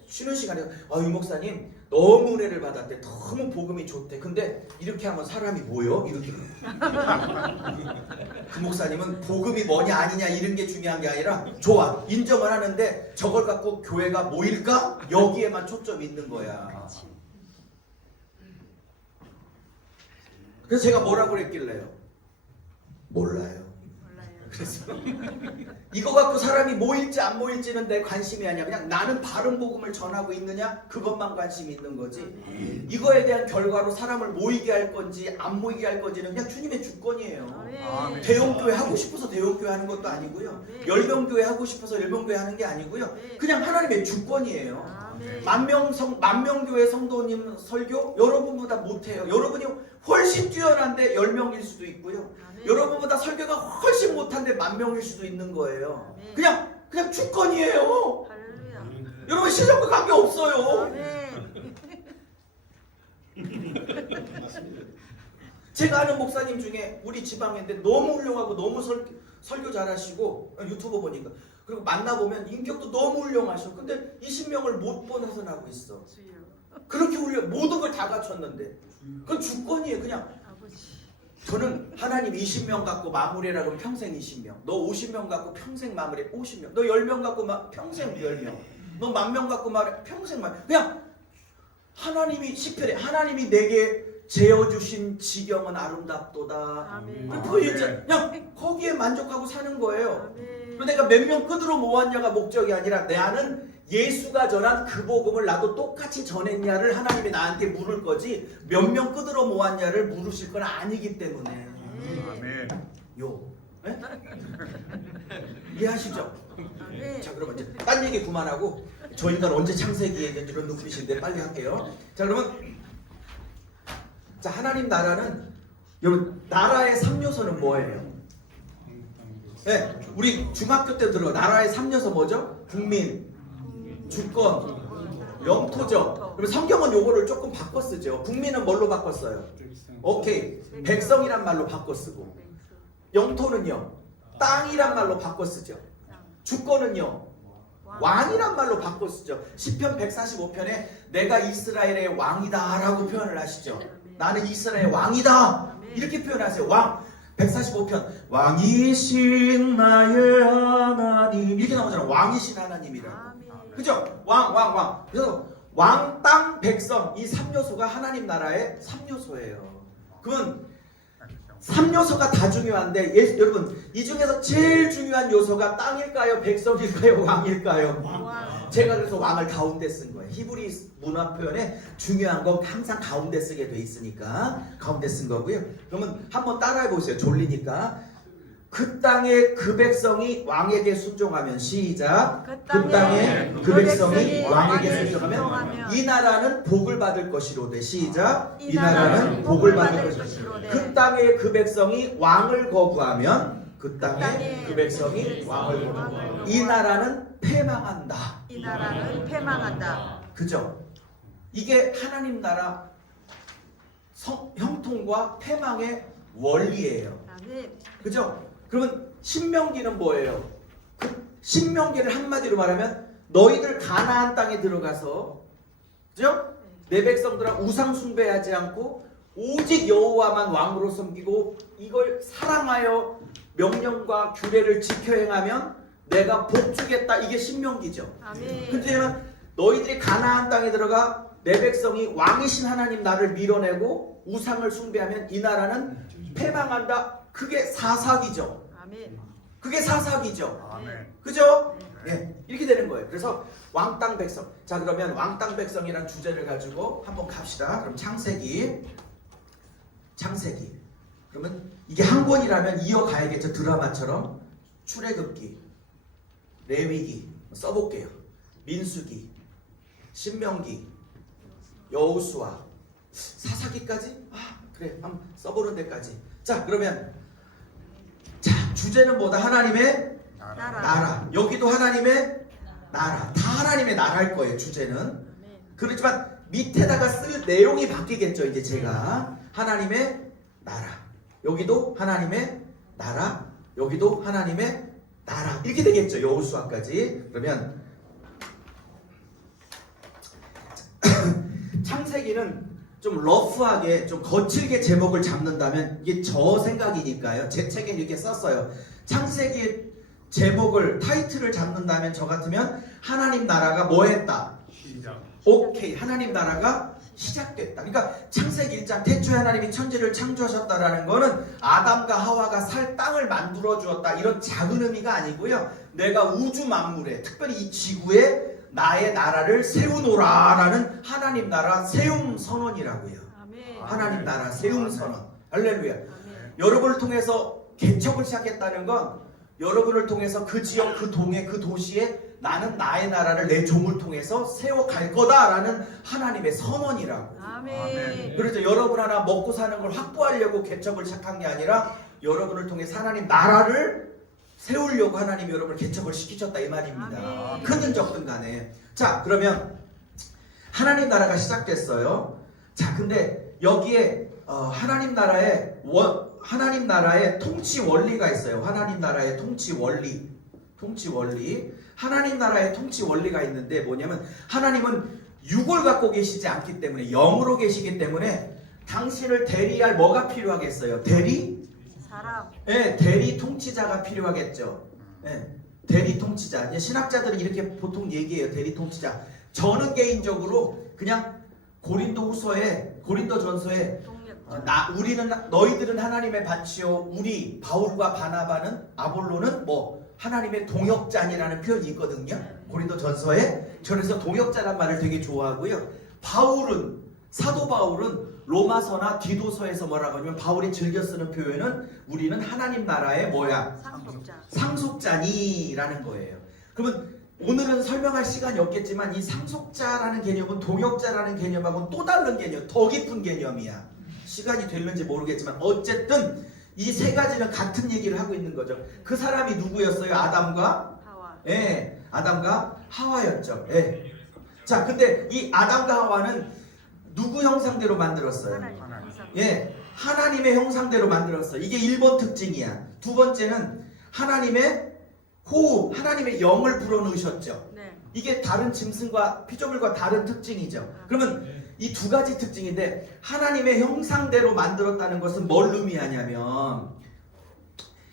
쉬는 시간에 유 목사님 너무 은혜를 받았대. 너무 복음이 좋대. 근데 이렇게 하면 사람이 뭐요? 이렇게. 그 목사님은 복음이 뭐냐 아니냐 이런 게 중요한 게 아니라 좋아 인정을 하는데 저걸 갖고 교회가 모일까? 여기에만 초점이 있는 거야. 그래서 제가 뭐라고 그랬길래요? 몰라요. 몰라요. 그래서 이거 갖고 사람이 모일지 안 모일지는 내 관심이 아니야. 그냥 나는 바른 복음을 전하고 있느냐 그것만 관심이 있는 거지. 이거에 대한 결과로 사람을 모이게 할 건지 안 모이게 할 건지는 그냥 주님의 주권이에요. 아멘. 대형교회 하고 싶어서 대형교회 하는 것도 아니고요. 열명교회 하고 싶어서 열명교회 하는 게 아니고요. 그냥 하나님의 주권이에요. 아멘. 만명교회 성도님 설교 여러분보다 못해요. 여러분이 훨씬 뛰어난데 10명일 수도 있고요. 아멘. 여러분보다 설교가 훨씬 못한데 10,000명일 수도 있는 거예요. 아멘. 그냥 주권이에요. 할렐루야. 여러분 실력과 관계 없어요. 아멘. 제가 아는 목사님 중에 우리 지방인데 너무 훌륭하고 너무 설교 잘하시고 유튜브 보니까 그리고 만나보면 인격도 너무 훌륭하셔. 근데 20명을 못 번호선하고 있어. 주여. 그렇게 모든 걸 다 갖췄는데 그건 주권이에요. 그냥 아버지. 저는 하나님 20명 갖고 마무리라 그러면 평생 20명. 너 50명 갖고 평생 마무리 50명. 너 10명 갖고 평생 10명. 너 10,000명 갖고 말해 평생 말. 그냥 하나님이 시편에 하나님이 내게 재어주신 지경은 아름답도다. 아멘. 그냥 거기에 만족하고 사는 거예요. 아멘. 그리고 내가 몇 명 끄드러 모았냐가 목적이 아니라 나는 예수가 전한 그 복음을 나도 똑같이 전했냐를 하나님이 나한테 물을 거지 몇 명 끄드러 모았냐를 물으실 건 아니기 때문에. 아멘. 요. 네? 이해하시죠? 아멘. 자 그러면 이제 딴 얘기 그만하고 저 인간 언제 창세기에 있는 이런 눈빛인데 빨리 할게요. 자 그러면 자 하나님 나라는 여러분 나라의 3요소는 뭐예요? 네, 우리 중학교 때 들어 나라의 3요소 뭐죠? 국민, 주권, 영토죠. 그럼 성경은 요거를 조금 바꿔 쓰죠. 국민은 뭘로 바꿔 써요? 오케이, 백성이란 말로 바꿔 쓰고 영토는요 땅이란 말로 바꿔 쓰죠. 주권은요 왕이란 말로 바꿔 쓰죠. 시편 145편에 내가 이스라엘의 왕이다 라고 표현을 하시죠. 나는 이스라엘의 왕이다 이렇게 표현하세요. 왕 145편 왕이신 나의 하나님 이렇게 나오잖아. 왕이신 하나님이라고. 아멘. 그죠? 왕. 그래서 왕, 땅, 백성 이 3요소가 하나님 나라의 3요소예요. 그건 3요소가 다 중요한데 여러분 이 중에서 제일 중요한 요소가 땅일까요? 백성일까요? 왕일까요? 왕. 제가 그래서 왕을 가운데 쓴 거예요. 히브리 문화 표현에 중요한 건 항상 가운데 쓰게 돼 있으니까 가운데 쓴 거고요. 그러면 한번 따라해 보세요. 졸리니까. 그 땅에 그 백성이 왕에게 순종하면 시작. 그 땅에 그 백성이 왕에게 순종하면 이 나라는 복을 받을 것이로되 시작. 이 나라는 복을 받을 것이로되 그 땅에 그 백성이 왕을 거부하면 그 땅에 그 백성이 왕을 거부하면 이 나라는 패망한다. 이 나라는 패망한다. 그죠? 이게 하나님 나라 형통과 패망의 원리예요. 아멘. 그죠? 그러면 신명기는 뭐예요? 그 신명기를 한마디로 말하면 너희들 가나안 땅에 들어가서 그죠? 내 백성들아 우상 숭배하지 않고 오직 여호와만 왕으로 섬기고 이걸 사랑하여 명령과 규례를 지켜 행하면 내가 복 주겠다. 이게 신명기죠. 아멘. 근데 너희들이 가나안 땅에 들어가 내 백성이 왕이신 하나님 나를 밀어내고 우상을 숭배하면 이 나라는 패망한다. 그게 사사기죠. 아멘. 그게 사사기죠. 아멘. 그죠? 예, 이렇게 되는 거예요. 그래서 왕땅 백성. 자 그러면 왕땅 백성이란 주제를 가지고 한번 갑시다. 그럼 창세기. 그러면 이게 한 권이라면 이어가야겠죠. 드라마처럼. 출애굽기, 레위기 써볼게요. 민수기, 신명기, 여호수아, 사사기까지? 그래, 한번 써보는 데까지. 자, 그러면 자, 주제는 뭐다? 하나님의 나라. 여기도 하나님의 나라. 다 하나님의 나라일 거예요, 주제는. 그렇지만 밑에다가 쓸 내용이 바뀌겠죠, 이제 제가. 하나님의 나라. 여기도 하나님의 나라. 여기도 하나님의 나라. 이렇게 되겠죠, 여호수아까지. 그러면 창세기는 좀 러프하게, 좀 거칠게 제목을 잡는다면 이게 저 생각이니까요. 제 책에 이렇게 썼어요. 창세기 제목을, 타이틀을 잡는다면 저 같으면 하나님 나라가 뭐 했다? 시작. 오케이, 하나님 나라가 시작됐다. 그러니까 창세기 1장 태초에 하나님이 천지를 창조하셨다라는 거는 아담과 하와가 살 땅을 만들어 주었다, 이런 작은 의미가 아니고요. 내가 우주 만물에, 특별히 이 지구에 나의 나라를 세우노라라는 하나님 나라 세움 선언이라고요. 아멘. 하나님 나라 세움 선언. 할렐루야. 아멘. 여러분을 통해서 개척을 시작했다는 건 여러분을 통해서 그 지역, 그 동네, 그 도시에 나는 나의 나라를 내 종을 통해서 세워갈 거다라는 하나님의 선언이라고. 아멘. 그래서 여러분 하나 먹고 사는 걸 확보하려고 개척을 시작한 게 아니라 여러분을 통해서 하나님 나라를 세우려고 하나님이 여러분을 개척을 시키셨다, 이 말입니다. 아멘. 크든 적든 간에. 자, 그러면 하나님 나라가 시작됐어요. 자, 근데 여기에 하나님 나라의 통치 원리가 있어요. 하나님 나라의 통치 원리. 하나님 나라의 통치 원리가 있는데 뭐냐면, 하나님은 육을 갖고 계시지 않기 때문에, 영으로 계시기 때문에 당신을 대리할 뭐가 필요하겠어요? 사람. 네, 대리 통치자가 필요하겠죠. 네, 대리 통치자. 이제 신학자들은 이렇게 보통 얘기해요. 대리 통치자. 저는 개인적으로 그냥 고린도전서에 너희들은 하나님의 밭이요, 우리 바울과 바나바는, 아볼로는 뭐 하나님의 동역자니라는 표현이 있거든요. 고린도전서에. 그래서 동역자란 말을 되게 좋아하고요. 사도 바울은 로마서나 디도서에서 뭐라고 하냐면, 바울이 즐겨 쓰는 표현은 우리는 하나님 나라의 뭐야? 상속자니라는 거예요. 그러면 오늘은 설명할 시간이 없겠지만 이 상속자라는 개념은 동역자라는 개념하고는 또 다른 개념, 더 깊은 개념이야. 시간이 될는지 모르겠지만 어쨌든 이 세 가지는 같은 얘기를 하고 있는 거죠. 그 사람이 누구였어요? 아담과 하와. 예, 아담과 하와였죠. 예. 자, 근데 이 아담과 하와는 누구 형상대로 만들었어요? 하나님. 예, 하나님의 형상대로 만들었어요. 이게 1번 특징이야. 두 번째는 하나님의 호흡, 하나님의 영을 불어넣으셨죠. 네. 이게 다른 짐승과 피조물과 다른 특징이죠. 그러면 이 두 가지 특징인데, 하나님의 형상대로 만들었다는 것은 뭘 의미하냐면,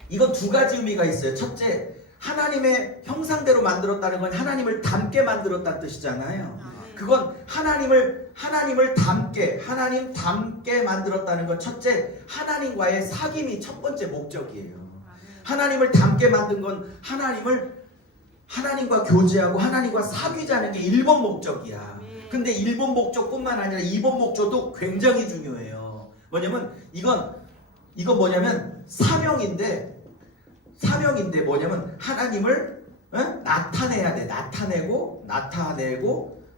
이건 두 가지 의미가 있어요. 첫째, 하나님의 형상대로 만들었다는 건 하나님을 닮게 만들었다는 뜻이잖아요. 그건 하나님 닮게 만들었다는 건 첫째, 하나님과의 사귐이 첫 번째 목적이에요. 하나님을 닮게 만든 건 하나님과 교제하고 하나님과 사귀자는 게 1번 목적이야. 근데 1번 목적뿐만 아니라 2번 목적도 굉장히 중요해요. 뭐냐면 이건 뭐냐면 사명인데 뭐냐면 하나님을 나타내야 돼. 나타내고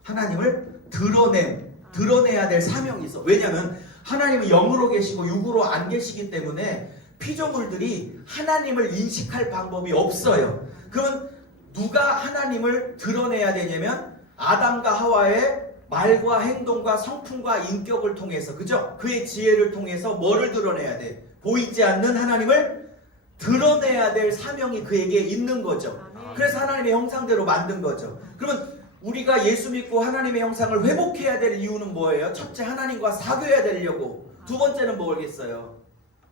하나님을 드러내야 될 사명이 있어. 왜냐면 하나님은 영으로 계시고 육으로 안 계시기 때문에 피조물들이 하나님을 인식할 방법이 없어요. 그러면 누가 하나님을 드러내야 되냐면, 아담과 하와의 말과 행동과 성품과 인격을 통해서, 그죠? 그의 지혜를 통해서 뭐를 드러내야 돼? 보이지 않는 하나님을 드러내야 될 사명이 그에게 있는 거죠. 그래서 하나님의 형상대로 만든 거죠. 그러면 우리가 예수 믿고 하나님의 형상을 회복해야 될 이유는 뭐예요? 첫째, 하나님과 사귀어야 되려고. 두 번째는 뭐겠어요?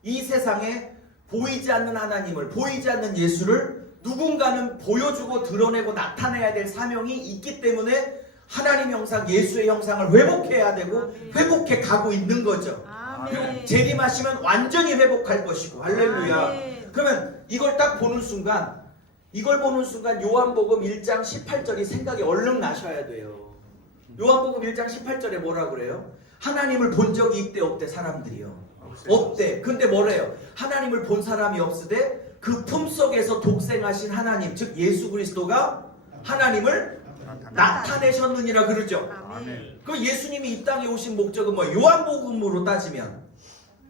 이 세상에 보이지 않는 하나님을, 보이지 않는 예수를 누군가는 보여주고 드러내고 나타내야 될 사명이 있기 때문에 하나님 형상, 예수의 형상을 회복해야 되고 회복해 가고 있는 거죠. 그리고 재림하시면 완전히 회복할 것이고. 할렐루야. 그러면 이걸 딱 보는 순간 요한복음 1장 18절이 생각이 얼른 나셔야 돼요. 요한복음 1장 18절에 뭐라 그래요? 하나님을 본 적이 있대 없대 사람들이요? 없대. 근데 뭐래요? 하나님을 본 사람이 없으되 그 품속에서 독생하신 하나님, 즉 예수 그리스도가 하나님을 나타내셨느니라 그러죠. 아멘. 그 예수님이 이 땅에 오신 목적은 뭐? 요한복음으로 따지면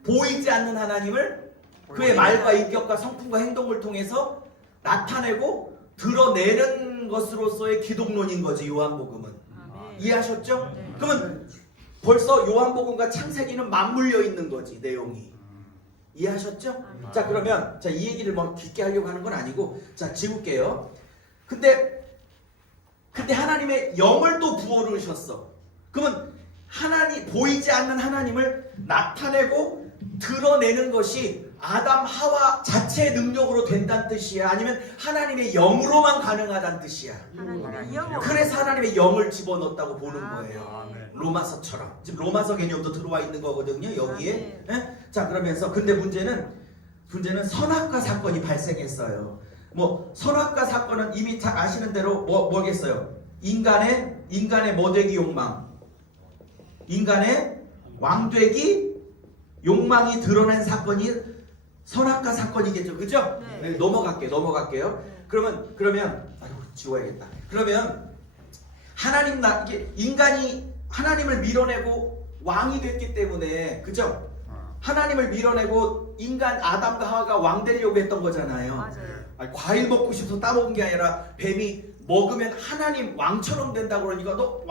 보이지 않는 하나님을 그의 말과 인격과 성품과 행동을 통해서 나타내고 드러내는 것으로서의 기독론인 거지, 요한복음은. 아멘. 이해하셨죠? 네. 그러면 벌써 요한복음과 창세기는 맞물려 있는 거지, 내용이. 이해하셨죠? 아멘. 자, 그러면 자, 이 얘기를 뭐 깊게 하려고 하는 건 아니고, 자, 지울게요. 근데 하나님의 영을 또 부어넣으셨어. 그러면 보이지 않는 하나님을 나타내고 드러내는 것이 아담 하와 자체의 능력으로 된다는 뜻이야? 아니면 하나님의 영으로만 가능하다는 뜻이야? 하나님의 영으로. 그래서 하나님의 영을 집어넣었다고 보는 거예요. 아멘. 로마서처럼. 지금 로마서 개념도 들어와 있는 거거든요, 여기에. 아멘. 예? 자, 그러면서 근데 문제는 선악과 사건이 발생했어요. 뭐 선악과 사건은 이미 다 아시는 대로 뭐겠어요? 인간의 뭐되기 욕망, 인간의 왕되기 욕망이 드러낸 사건이 선악과 사건이겠죠, 그죠? 네. 넘어갈게요. 네. 그러면 아이고, 지워야겠다. 그러면 인간이 하나님을 밀어내고 왕이 됐기 때문에, 그죠? 하나님을 밀어내고 인간 아담과 하와가 왕 되려고 했던 거잖아요. 맞아요. 아니, 과일 먹고 싶어서 따먹은 게 아니라 뱀이 먹으면 하나님 왕처럼 된다고 그러니까 너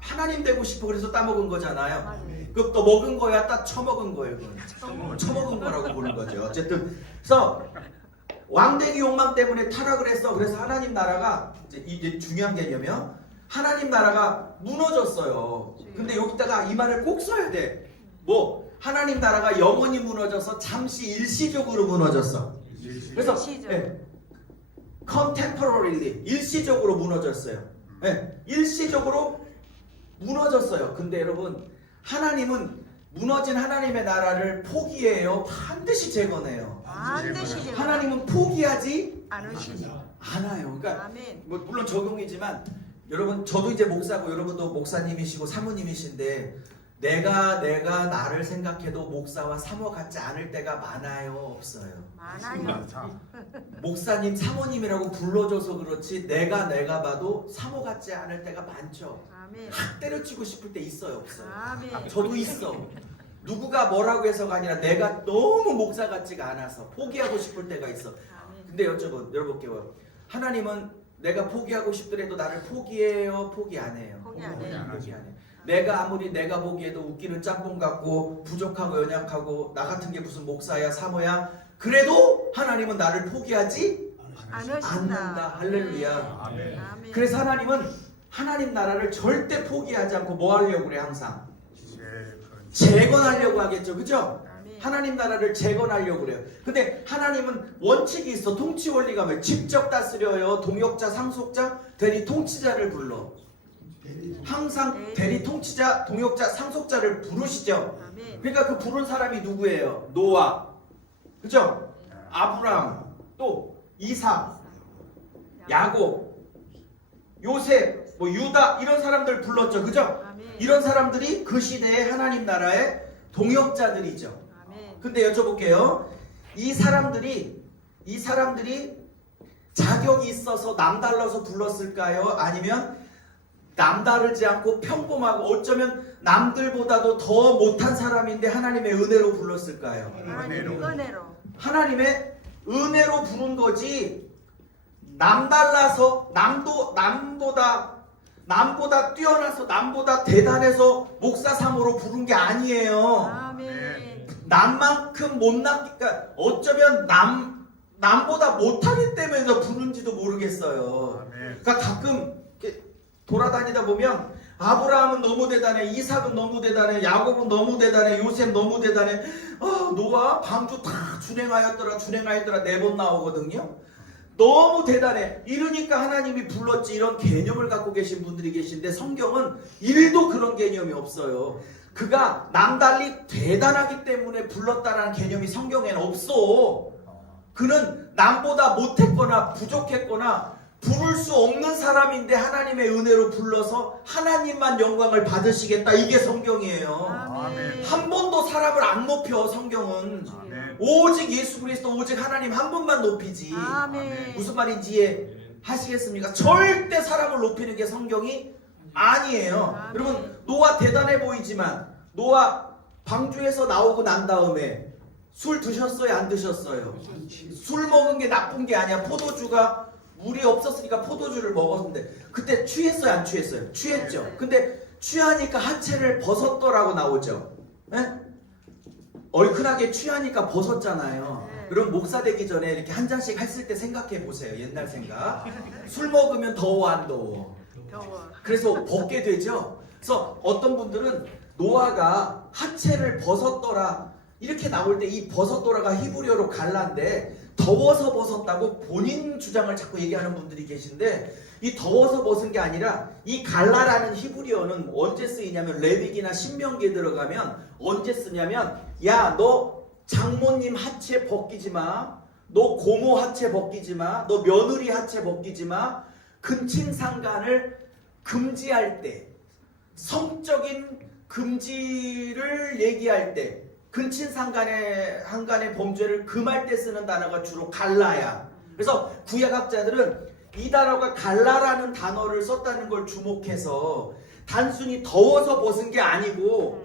하나님 되고 싶어 그래서 따먹은 거잖아요. 맞아요. 그럼 또 먹은 거야, 따 처먹은 거예요. 그건. 처먹은 거라고 보는 거죠. 어쨌든 그래서 왕되기 욕망 때문에 타락을 했어. 그래서 하나님 나라가 이제 중요한 개념이요. 하나님 나라가 무너졌어요. 근데 여기다가 이 말을 꼭 써야 돼. 뭐 하나님 나라가 영원히 무너져서 잠시 일시적으로 무너졌어. 그래서 일시적. contemporarily 일시적으로 무너졌어요. 일시적으로 무너졌어요. 근데 여러분, 하나님은 무너진 하나님의 나라를 포기해요? 반드시 재건해요. 반드시 제가 하나님은 포기하지 않으시죠. 않아요. 그러니까 아멘. 뭐 물론 적용이지만 여러분, 저도 이제 목사고 여러분도 목사님이시고 사모님이신데 내가 나를 생각해도 목사와 사모 같지 않을 때가 많아요, 없어요? 많아요. 목사님, 사모님이라고 불러줘서 그렇지 내가 봐도 사모 같지 않을 때가 많죠. 아멘. 확 때려치고 싶을 때 있어요, 없어요? 아멘. 저도 있어. 누구가 뭐라고 해서가 아니라 내가 너무 목사 같지가 않아서 포기하고 싶을 때가 있어. 아멘. 근데 여쭤볼게요. 하나님은 내가 포기하고 싶더라도 나를 포기해요, 포기 안 해요? 포기 안 해요. 포기 안 해요. 내가 아무리 내가 보기에도 웃기는 짬뽕 같고 부족하고 연약하고 나 같은 게 무슨 목사야 사모야, 그래도 하나님은 나를 포기하지 않으신다. 않는다. 할렐루야. 아멘. 아멘. 그래서 하나님은 하나님 나라를 절대 포기하지 않고 뭐 하려고 그래? 항상 재건하려고 하겠죠, 그죠? 아멘. 하나님 나라를 재건하려고 그래요. 근데 하나님은 원칙이 있어. 통치 원리가 뭐예요? 직접 다스려요? 동역자, 상속자, 대리 통치자를 불러. 항상 대리 통치자, 동역자, 상속자를 부르시죠. 아멘. 그러니까 그 부른 사람이 누구예요? 노아, 그죠? 아브라함, 또 이삭, 야곱, 요셉, 뭐 유다, 이런 사람들 불렀죠, 그죠? 아멘. 이런 사람들이 그 시대의 하나님 나라의 동역자들이죠. 아멘. 근데 여쭤볼게요. 이 사람들이 자격이 있어서 남달라서 불렀을까요? 아니면 남다르지 않고 평범하고 어쩌면 남들보다도 더 못한 사람인데 하나님의 은혜로 불렀을까요? 하나님 은혜로. 하나님의 은혜로 부른 거지, 남달라서 남보다 뛰어나서 남보다 대단해서 목사 사모로 부른 게 아니에요. 아멘. 남만큼 못났니까 어쩌면 남보다 못하기 때문에 더 부른지도 모르겠어요. 그러니까 가끔 이렇게 돌아다니다 보면 아브라함은 너무 대단해, 이삭은 너무 대단해, 야곱은 너무 대단해, 요셉 너무 대단해, 노아 방주 다 준행하였더라 4번 나오거든요. 너무 대단해. 이러니까 하나님이 불렀지, 이런 개념을 갖고 계신 분들이 계신데 성경은 1도 그런 개념이 없어요. 그가 남달리 대단하기 때문에 불렀다라는 개념이 성경에는 없어. 그는 남보다 못했거나 부족했거나 부를 수 없는 사람인데 하나님의 은혜로 불러서 하나님만 영광을 받으시겠다, 이게 성경이에요. 아멘. 한 번도 사람을 안 높여, 성경은. 오직 예수 그리스도, 오직 하나님 한 분만 높이지. 아멘. 무슨 말인지 이해하시겠습니까? 절대 사람을 높이는 게 성경이 아니에요. 아멘. 여러분, 노아 대단해 보이지만, 노아 방주에서 나오고 난 다음에 술 드셨어요? 안 드셨어요? 술 먹은 게 나쁜 게 아니야. 포도주가 물이 없었으니까 포도주를 먹었는데 그때 취했어요? 안 취했어요? 취했죠. 근데 취하니까 하체를 벗었더라고 나오죠. 네? 얼큰하게 취하니까 벗었잖아요. 그럼 목사 되기 전에 이렇게 한 잔씩 했을 때 생각해 보세요. 옛날 생각. 술 먹으면 더워 안 더워? 더워. 그래서 벗게 되죠. 그래서 어떤 분들은 노아가 하체를 벗었더라 이렇게 나올 때 이 벗었더라가 히브리어로 갈라인데 더워서 벗었다고 본인 주장을 자꾸 얘기하는 분들이 계신데 이 더워서 벗은 게 아니라 이 갈라라는 히브리어는 언제 쓰이냐면 레위기나 신명기에 들어가면 언제 쓰냐면 야 너 장모님 하체 벗기지 마. 너 고모 하체 벗기지 마. 너 며느리 하체 벗기지 마. 근친상간을 금지할 때 성적인 금지를 얘기할 때 근친상간의 범죄를 금할 때 쓰는 단어가 주로 갈라야. 그래서 구약학자들은 이 단어가 갈라라는 단어를 썼다는 걸 주목해서 단순히 더워서 벗은 게 아니고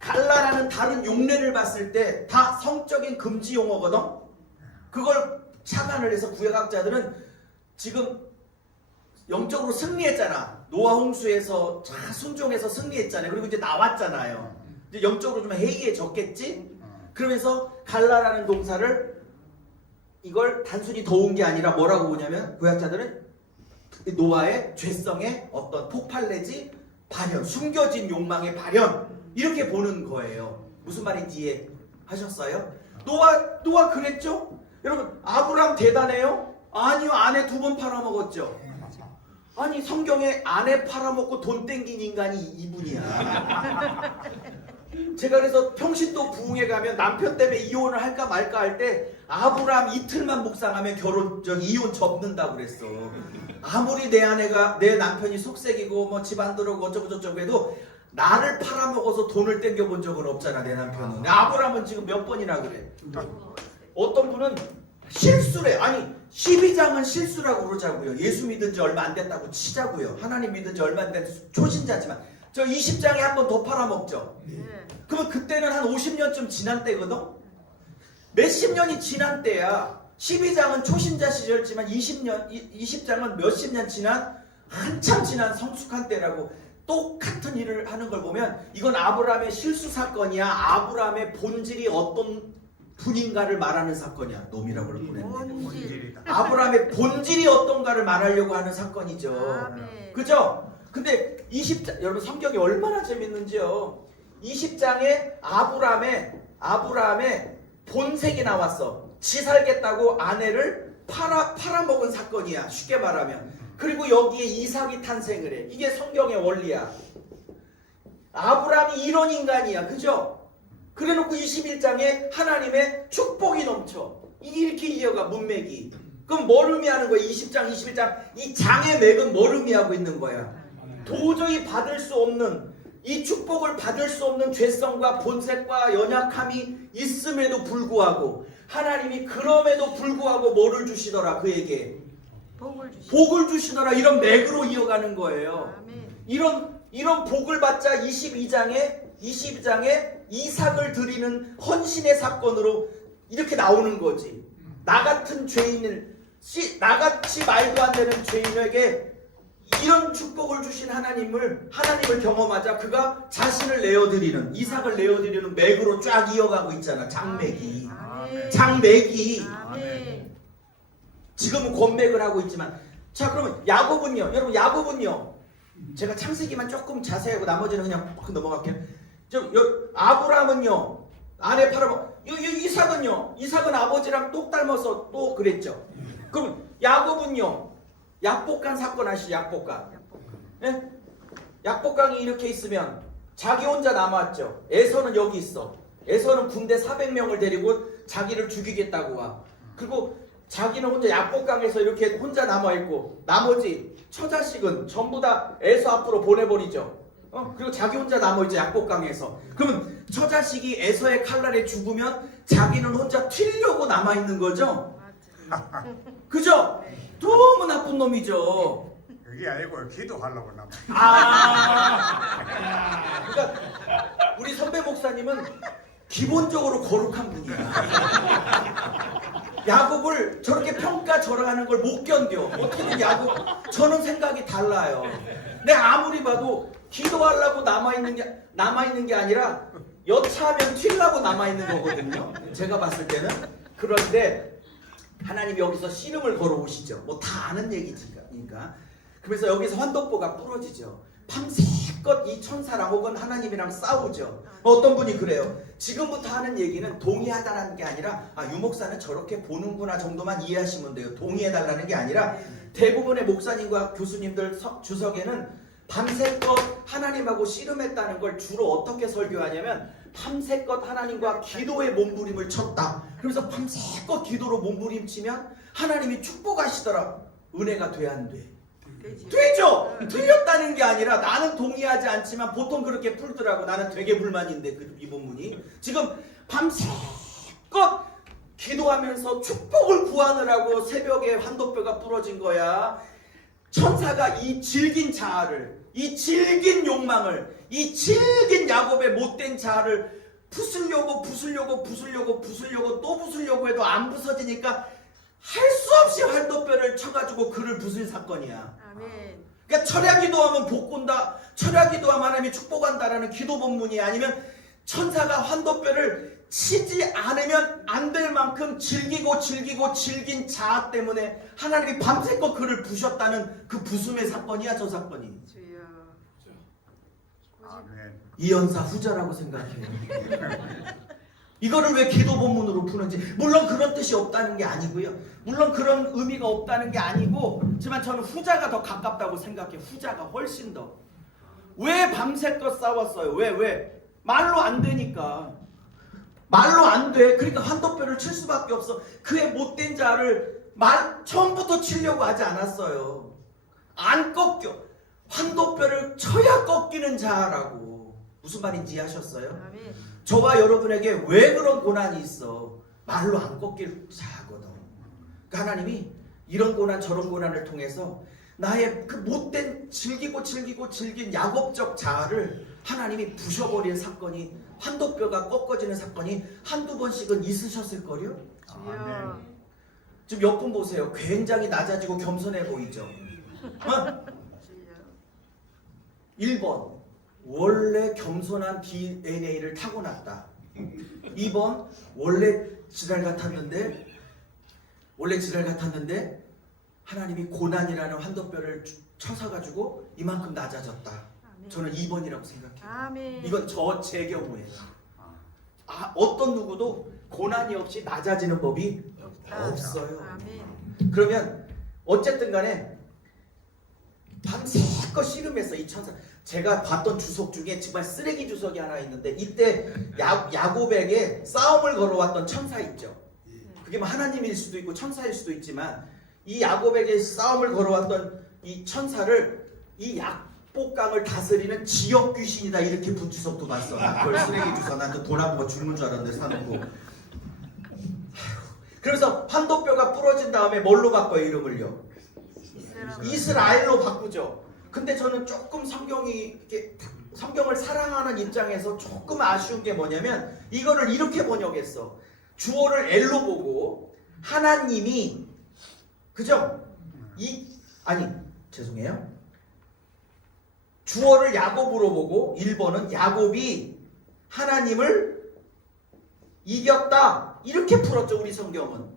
갈라라는 다른 용례를 봤을 때 다 성적인 금지 용어거든. 그걸 착안을 해서 구약학자들은 지금 영적으로 승리했잖아. 노아 홍수에서 잘 순종해서 승리했잖아요. 그리고 이제 나왔잖아요. 이제 영적으로 좀 해이해졌겠지? 그러면서 갈라라는 동사를 이걸 단순히 더운 게 아니라 뭐라고 보냐면 구약자들은 노아의 죄성의 어떤 폭발 내지 발현, 숨겨진 욕망의 발현 이렇게 보는 거예요. 무슨 말인지 이해하셨어요? 노아 그랬죠? 여러분 아브람 대단해요? 아니요, 아내 2번 팔아먹었죠. 아니 성경에 아내 팔아먹고 돈 땡긴 인간이 이분이야. 제가 그래서 평신도 부흥회 가면 남편 때문에 이혼을 할까 말까 할 때 아브람 이틀만 묵상하면 이혼 접는다고 그랬어. 아무리 내 남편이 속색이고 뭐 집 안 들어오고 어쩌고 저쩌고 해도 나를 팔아먹어서 돈을 땡겨본 적은 없잖아 내 남편은. 아브람은 지금 몇 번이나 그래. 어떤 분은 실수래. 아니 12장은 실수라고 그러자고요. 예수 믿은 지 얼마 안 됐다고 치자고요. 하나님 믿은 지 얼마 안 된 초신자지만 저 20장에 한 번 더 팔아먹죠. 그러면 그때는 한 50년쯤 지난 때거든. 몇십 년이 지난 때야. 12장은 초신자 시절지만 20장은 몇십 년 지난 한참 지난 성숙한 때라고. 똑같은 일을 하는 걸 보면 이건 아브라함의 실수 사건이야. 아브라함의 본질이 어떤 분인가를 말하는 사건이야. 놈이라고 보냈네. 아브라함의 본질이 어떤가를 말하려고 하는 사건이죠. 그죠? 근데 20장 여러분 성경이 얼마나 재밌는지요. 20장에 아브라함의 본색이 나왔어. 지 살겠다고 아내를 팔아먹은 사건이야. 쉽게 말하면. 그리고 여기에 이삭이 탄생을 해. 이게 성경의 원리야. 아브라함이 이런 인간이야. 그죠? 그래놓고 21장에 하나님의 축복이 넘쳐. 이렇게 이어가 문맥이. 그럼 뭘 의미하는 거야? 20장, 21장. 이 장의 맥은 뭘 의미하고 있는 거야? 도저히 받을 수 없는 이 축복을 받을 수 없는 죄성과 본색과 연약함이 있음에도 불구하고 하나님이 그럼에도 불구하고 뭐를 주시더라 그에게? 복을 주시더라. 이런 맥으로 이어가는 거예요. 이런 복을 받자 22장에 이삭을 드리는 헌신의 사건으로 이렇게 나오는 거지. 나 같은 죄인을 나같이 말도 안 되는 죄인에게 이런 축복을 주신 하나님을 경험하자 그가 자신을 내어드리는 이삭을 내어드리는 맥으로 쫙 이어가고 있잖아. 장맥이. 지금은 권맥을 하고 있지만 자 그러면 야곱은요. 여러분 야곱은요. 제가 창세기만 조금 자세하고 나머지는 그냥 넘어갈게요. 아브라함은요. 아내 이삭은요. 이삭은 아버지랑 똑 닮아서 또 그랬죠. 그럼 야곱은요. 약복강 사건 아시죠? 약복강. 네? 약복강이 이렇게 있으면 자기 혼자 남았죠. 에서는 여기 있어. 에서는 군대 400명을 데리고 자기를 죽이겠다고 와. 그리고 자기는 혼자 약복강에서 이렇게 혼자 남아있고 나머지 처자식은 전부 다 에서 앞으로 보내버리죠. 그리고 자기 혼자 남아있죠. 약복강에서. 그러면 처자식이 에서의 칼날에 죽으면 자기는 혼자 튀려고 남아있는 거죠. 그죠? 너무 나쁜 놈이죠. 그게 아니고 기도하려고 나면. 그러니까 우리 선배 목사님은 기본적으로 거룩한 분이야. 야곱을 저렇게 평가절하하는 걸 못 견뎌. 어떻게든 야곱, 저는 생각이 달라요. 내가 아무리 봐도 기도하려고 남아있는 게 아니라 여차하면 튀려고 남아있는 거거든요. 제가 봤을 때는. 그런데 하나님이 여기서 씨름을 걸어오시죠. 뭐 다 아는 얘기니까. 그래서 여기서 환도포가 부러지죠. 밤새껏 이 천사랑 혹은 하나님이랑 싸우죠. 어떤 분이 그래요. 지금부터 하는 얘기는 동의하다라는 게 아니라 유 목사는 저렇게 보는구나 정도만 이해하시면 돼요. 동의해달라는 게 아니라 대부분의 목사님과 교수님들 주석에는 밤새껏 하나님하고 씨름했다는 걸 주로 어떻게 설교하냐면 밤새껏 하나님과 기도의 몸부림을 쳤다. 그래서 밤새껏 기도로 몸부림치면 하나님이 축복하시더라. 은혜가 돼 안 돼? 되죠. 틀렸다는 게 아니라 나는 동의하지 않지만 보통 그렇게 풀더라고. 나는 되게 불만인데 이 본문이 지금 밤새껏 기도하면서 축복을 구하느라고 새벽에 환도뼈가 부러진 거야. 천사가 이 질긴 자아를, 이 질긴 욕망을, 이 질긴 야곱의 못된 자아를 부수려고 또 부수려고 해도 안 부서지니까 할 수 없이 환도뼈를 쳐가지고 그를 부술 사건이야. 아멘. 그러니까 철야 기도하면 복 본다, 철야 기도하면 하나님이 축복한다라는 기도 본문이 아니면 천사가 환도뼈를 치지 않으면 안 될 만큼 질기고 질긴 자아 때문에 하나님이 밤새껏 그를 부셨다는 그 부숨의 사건이야. 저 사건이. 주여. 아멘. 이연사 후자라고 생각해요. 이거를 왜 기도 본문으로 푸는지. 물론 그런 뜻이 없다는 게 아니고요. 물론 그런 의미가 없다는 게 아니고, 하지만 저는 후자가 더 가깝다고 생각해요. 후자가 훨씬 더. 왜 밤새껏 싸웠어요? 왜? 말로 안 되니까. 말로 안 돼. 그러니까 환도뼈를 칠 수밖에 없어. 그의 못된 자를 처음부터 치려고 하지 않았어요. 안 꺾여. 환도뼈를 쳐야 꺾이는 자라고. 무슨 말인지 이해하셨어요? 아멘. 저와 여러분에게 왜 그런 고난이 있어? 말로 안 꺾일 자거든. 그러니까 하나님이 이런 고난 저런 고난을 통해서 나의 그 못된 질긴 야곱적 자아를 하나님이 부셔버린 사건이, 환도뼈가 꺾어지는 사건이 한두 번씩은 있으셨을걸요? 주여. 지금 몇 분 보세요. 굉장히 낮아지고 겸손해 보이죠? 어? 주여. 1번 원래 겸손한 DNA를 타고났다. 2번 원래 지랄 같았는데 하나님이 고난이라는 환도뼈를 쳐서가지고 이만큼 낮아졌다. 아멘. 저는 2번이라고 생각해요. 아멘. 이건 제 경우예요. 어떤 누구도 고난이 없이 낮아지는 법이 없어요. 아멘. 그러면 어쨌든 간에 밤새껏 씨름해서 이 천사, 제가 봤던 주석 중에 정말 쓰레기 주석이 하나 있는데, 이때 야곱에게 싸움을 걸어왔던 천사 있죠. 그게 뭐 하나님일 수도 있고 천사일 수도 있지만, 이 야곱에게 싸움을 걸어왔던 이 천사를 이 약복강을 다스리는 지역 귀신이다, 이렇게 본 주석도 봤어. 그걸 쓰레기 주석. 난 돈 한 번 주는 줄 알았는데 사놓고. 그래서 환도뼈가 부러진 다음에 뭘로 바꿔요, 이름을요? 이스라엘로 바꾸죠. 근데 저는 조금 성경을 사랑하는 입장에서 조금 아쉬운 게 뭐냐면, 이거를 이렇게 번역했어. 주어를 엘로 보고 하나님이, 그죠? 죄송해요. 주어를 야곱으로 보고 1번은 야곱이 하나님을 이겼다, 이렇게 풀었죠, 우리 성경은.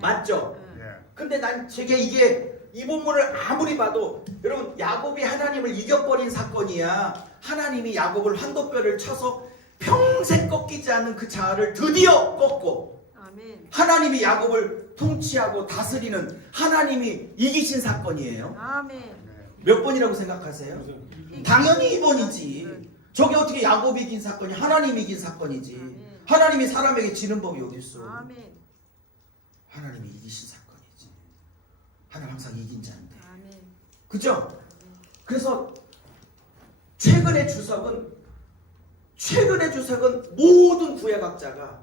맞죠? 예. 근데 이게 이 본문을 아무리 봐도, 여러분, 야곱이 하나님을 이겨버린 사건이야. 하나님이 야곱을 환도뼈를 쳐서 평생 꺾이지 않는 그 자아를 드디어 꺾고, 아멘. 하나님이 야곱을 통치하고 다스리는 하나님이 이기신 사건이에요. 아멘. 몇 번이라고 생각하세요? 당연히 2번이지. 저게 어떻게 야곱이 이긴 사건이, 하나님이 이긴 사건이지. 아멘. 하나님이 사람에게 지는 법이 어디 있어? 아멘. 하나님이 이기신 사건이지. 하나님 항상 이긴 자인데. 아멘. 그죠? 그래서 최근의 주석은 모든 구약학자가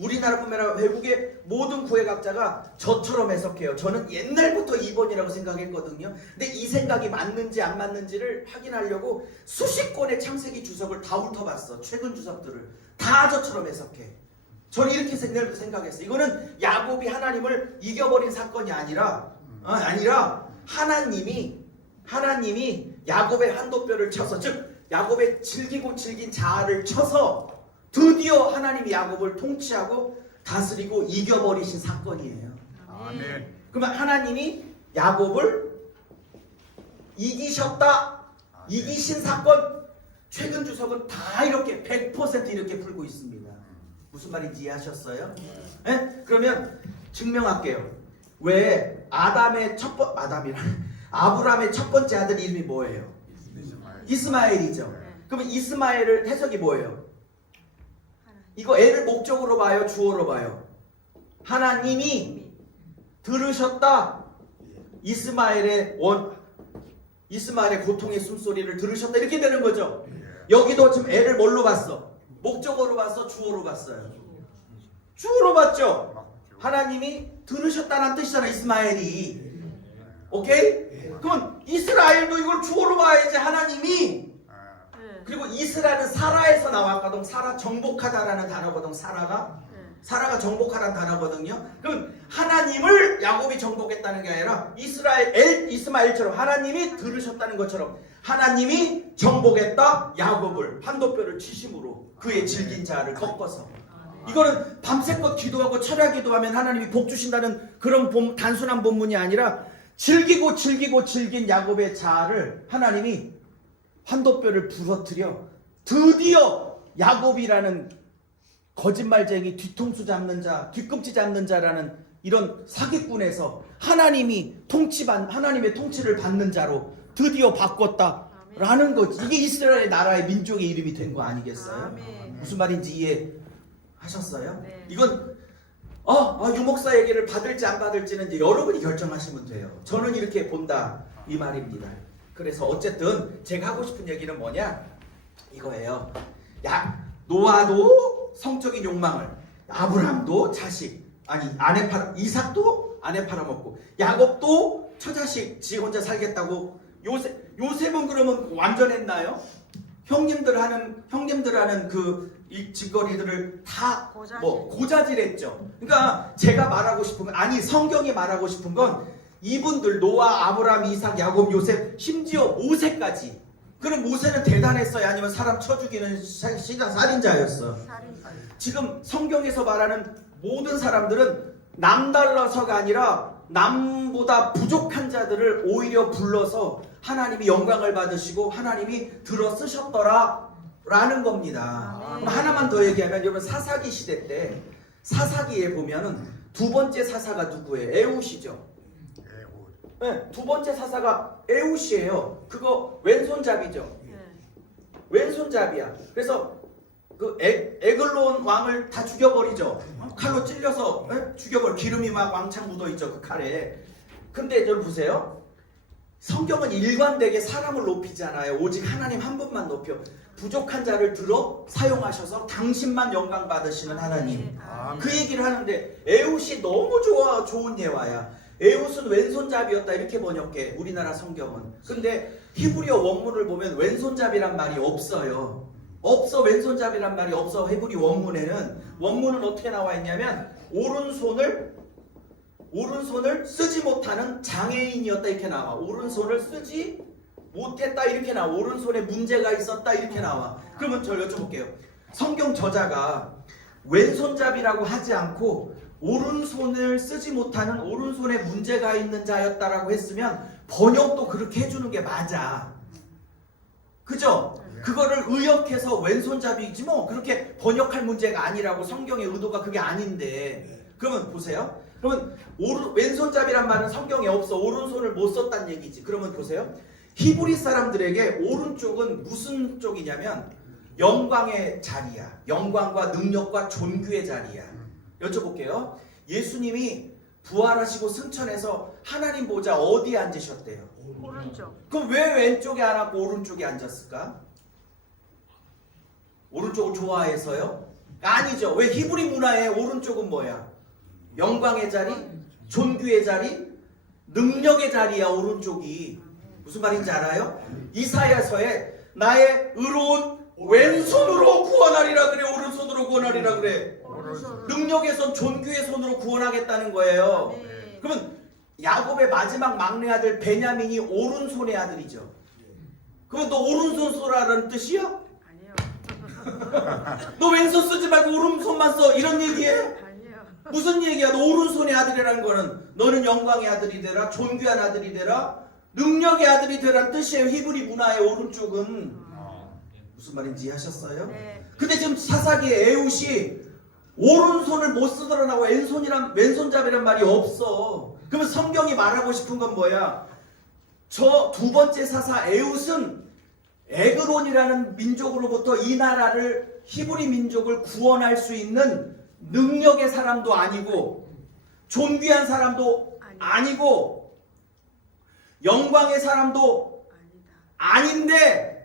우리나라뿐만 아니라 외국의 모든 구약학자가 저처럼 해석해요. 저는 옛날부터 2번이라고 생각했거든요. 근데 이 생각이 맞는지 안 맞는지를 확인하려고 수십 권의 창세기 주석을 다 훑어봤어. 최근 주석들을 다 저처럼 해석해. 저는 이렇게 옛날부터 생각했어요. 이거는 야곱이 하나님을 이겨버린 사건이 아니라 하나님이 야곱의 한도뼈를 쳐서, 즉 야곱의 질기고 질긴 자아를 쳐서 드디어 하나님이 야곱을 통치하고 다스리고 이겨버리신 사건이에요. 아멘. 그러면 하나님이 야곱을 이기셨다, 이기신 사건, 최근 주석은 다 이렇게 100% 이렇게 풀고 있습니다. 무슨 말인지 이해하셨어요? 네? 그러면 증명할게요. 왜 아브라함의 첫 번째 아들 이름이 뭐예요? 이스마엘이죠. 그러면 이스마엘을 해석이 뭐예요? 이거 애를 목적으로 봐요, 주어로 봐요? 하나님이 들으셨다. 이스마엘의 고통의 숨소리를 들으셨다, 이렇게 되는 거죠. 여기도 지금 애를 뭘로 봤어? 목적으로 봤어, 주어로 봤어요? 주어로 봤죠. 하나님이 들으셨다는 뜻이잖아, 이스마엘이. 오케이? 그럼 이스라엘도 이걸 주어로 봐야지, 하나님이. 그리고 이스라엘은 사라에서 나왔거든. 사라, 정복하다라는 단어거든. 사라가 정복하라는 단어거든요. 그럼 하나님을 야곱이 정복했다는 게 아니라 이스마엘처럼 하나님이 들으셨다는 것처럼 하나님이 정복했다, 야곱을 한도뼈를 치심으로 그의 질긴 자아를 꺾어서. 이거는 밤새껏 기도하고 철야 기도하면 하나님이 복 주신다는 그런 단순한 본문이 아니라 질기고 질긴 야곱의 자아를 하나님이 한도뼈를 부러뜨려 드디어 야곱이라는 거짓말쟁이, 뒤통수 잡는 자, 뒤꿈치 잡는 자라는 이런 사기꾼에서 하나님의 통치를 받는 자로 드디어 바꿨다라는 거지. 이게 이스라엘 나라의 민족의 이름이 된 거 아니겠어요? 무슨 말인지 이해하셨어요? 네. 이건 유목사 얘기를 받을지 안 받을지는 이제 여러분이 결정하시면 돼요. 저는 이렇게 본다, 이 말입니다. 그래서 어쨌든 제가 하고 싶은 얘기는 뭐냐, 이거예요. 노아도 성적인 욕망을, 아브라함도 이삭도 아내 팔아먹고, 야곱도 처자식 지 혼자 살겠다고. 요셉은 그러면 완전했나요? 형님들 하는 그 이 짓거리들을 다 고자질했죠. 그러니까 제가 말하고 싶은 건, 성경이 말하고 싶은 건, 이분들 노아, 아브라함, 이삭, 야곱, 요셉, 심지어 모세까지. 그럼 모세는 대단했어요? 아니면 사람 쳐 죽이는 살인자였어? 지금 성경에서 말하는 모든 사람들은 남달라서가 아니라 남보다 부족한 자들을 오히려 불러서 하나님이 영광을 받으시고 하나님이 들어 쓰셨더라 라는 겁니다. 그럼 하나만 더 얘기하면, 여러분 사사기 시대 때 사사기에 보면은 두 번째 사사가 누구예요? 에훗이죠. 네, 두 번째 사사가 에훗이에요. 그거 왼손잡이죠. 왼손잡이야. 그래서 그 에글론 왕을 다 죽여버리죠. 칼로 찔려서 죽여버려. 기름이 막 왕창 묻어있죠, 그 칼에. 근데 여러분 보세요. 성경은 일관되게 사람을 높이잖아요. 오직 하나님 한 분만 높여. 부족한 자를 들어 사용하셔서 당신만 영광 받으시는 하나님. 그 얘기를 하는데, 에훗이 너무 좋은 예화야. 에훗은 왼손잡이였다, 이렇게 번역해, 우리나라 성경은. 근데 히브리어 원문을 보면 왼손잡이란 말이 없어요. 왼손잡이란 말이 없어. 히브리 원문은 어떻게 나와 있냐면, 오른손을 쓰지 못하는 장애인이었다, 이렇게 나와. 오른손을 쓰지 못했다, 이렇게 나와. 오른손에 문제가 있었다, 이렇게 나와. 그러면 저 여쭤볼게요. 성경 저자가 왼손잡이라고 하지 않고 오른손을 쓰지 못하는, 오른손에 문제가 있는 자였다라고 했으면 번역도 그렇게 해주는 게 맞아. 그죠? 그거를 의역해서 왼손잡이지 뭐 그렇게 번역할 문제가 아니라고, 성경의 의도가 그게 아닌데. 그러면 보세요. 그러면 왼손잡이란 말은 성경에 없어. 오른손을 못 썼단 얘기지. 그러면 보세요. 히브리 사람들에게 오른쪽은 무슨 쪽이냐면 영광의 자리야. 영광과 능력과 존귀의 자리야. 여쭤볼게요. 예수님이 부활하시고 승천해서 하나님 보좌 어디에 앉으셨대요? 오른쪽. 그럼 왜 왼쪽에 안 앉고 오른쪽에 앉았을까? 오른쪽을 좋아해서요? 아니죠. 왜 히브리 문화의 오른쪽은 뭐야? 영광의 자리, 존귀의 자리, 능력의 자리야. 오른쪽이 무슨 말인지 알아요? 이사야서에 나의 의로운 왼손으로 구원하리라 그래. 오른손으로 구원하리라 그래. 능력의 손, 존귀의 손으로 구원하겠다는 거예요. 네. 그러면 야곱의 마지막 막내 아들 베냐민이 오른손의 아들이죠. 그럼 너 오른손 써라는 뜻이야? 아니요. 너 왼손 쓰지 말고 오른손만 써 이런 얘기해? 아니요. 무슨 얘기야? 너 오른손의 아들이라는 거는 너는 영광의 아들이 되라, 존귀한 아들이 되라, 능력의 아들이 되라는 뜻이에요. 히브리 문화의 오른쪽은. 무슨 말인지 이해하셨어요? 네. 근데 지금 사사기에 에웃이 오른손을 못 쓰더라고. 왼손잡이란 말이 없어. 그러면 성경이 말하고 싶은 건 뭐야? 저 두 번째 사사 에웃은 에그론이라는 민족으로부터 이 나라를, 히브리 민족을 구원할 수 있는 능력의 사람도 아니고 존귀한 사람도 아니고 영광의 사람도 아니다. 아닌데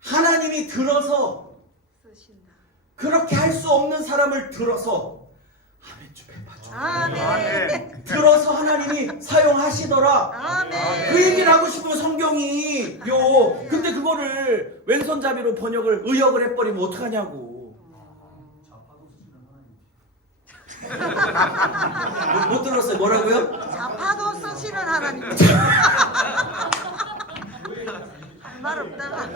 하나님이 들어서 쓰신다. 그렇게 할 수 없는 사람을 들어서 아멘 좀 해봐줘. 아멘. 들어서 하나님이 사용하시더라. 아멘. 그 얘기를 하고 싶으면 성경이요. 근데 그거를 왼손잡이로 번역을 의역을 해버리면 어떡하냐고. 못 들었어요. 뭐라고요? 자파도 쓰시는 하나님. 할 말 없다가.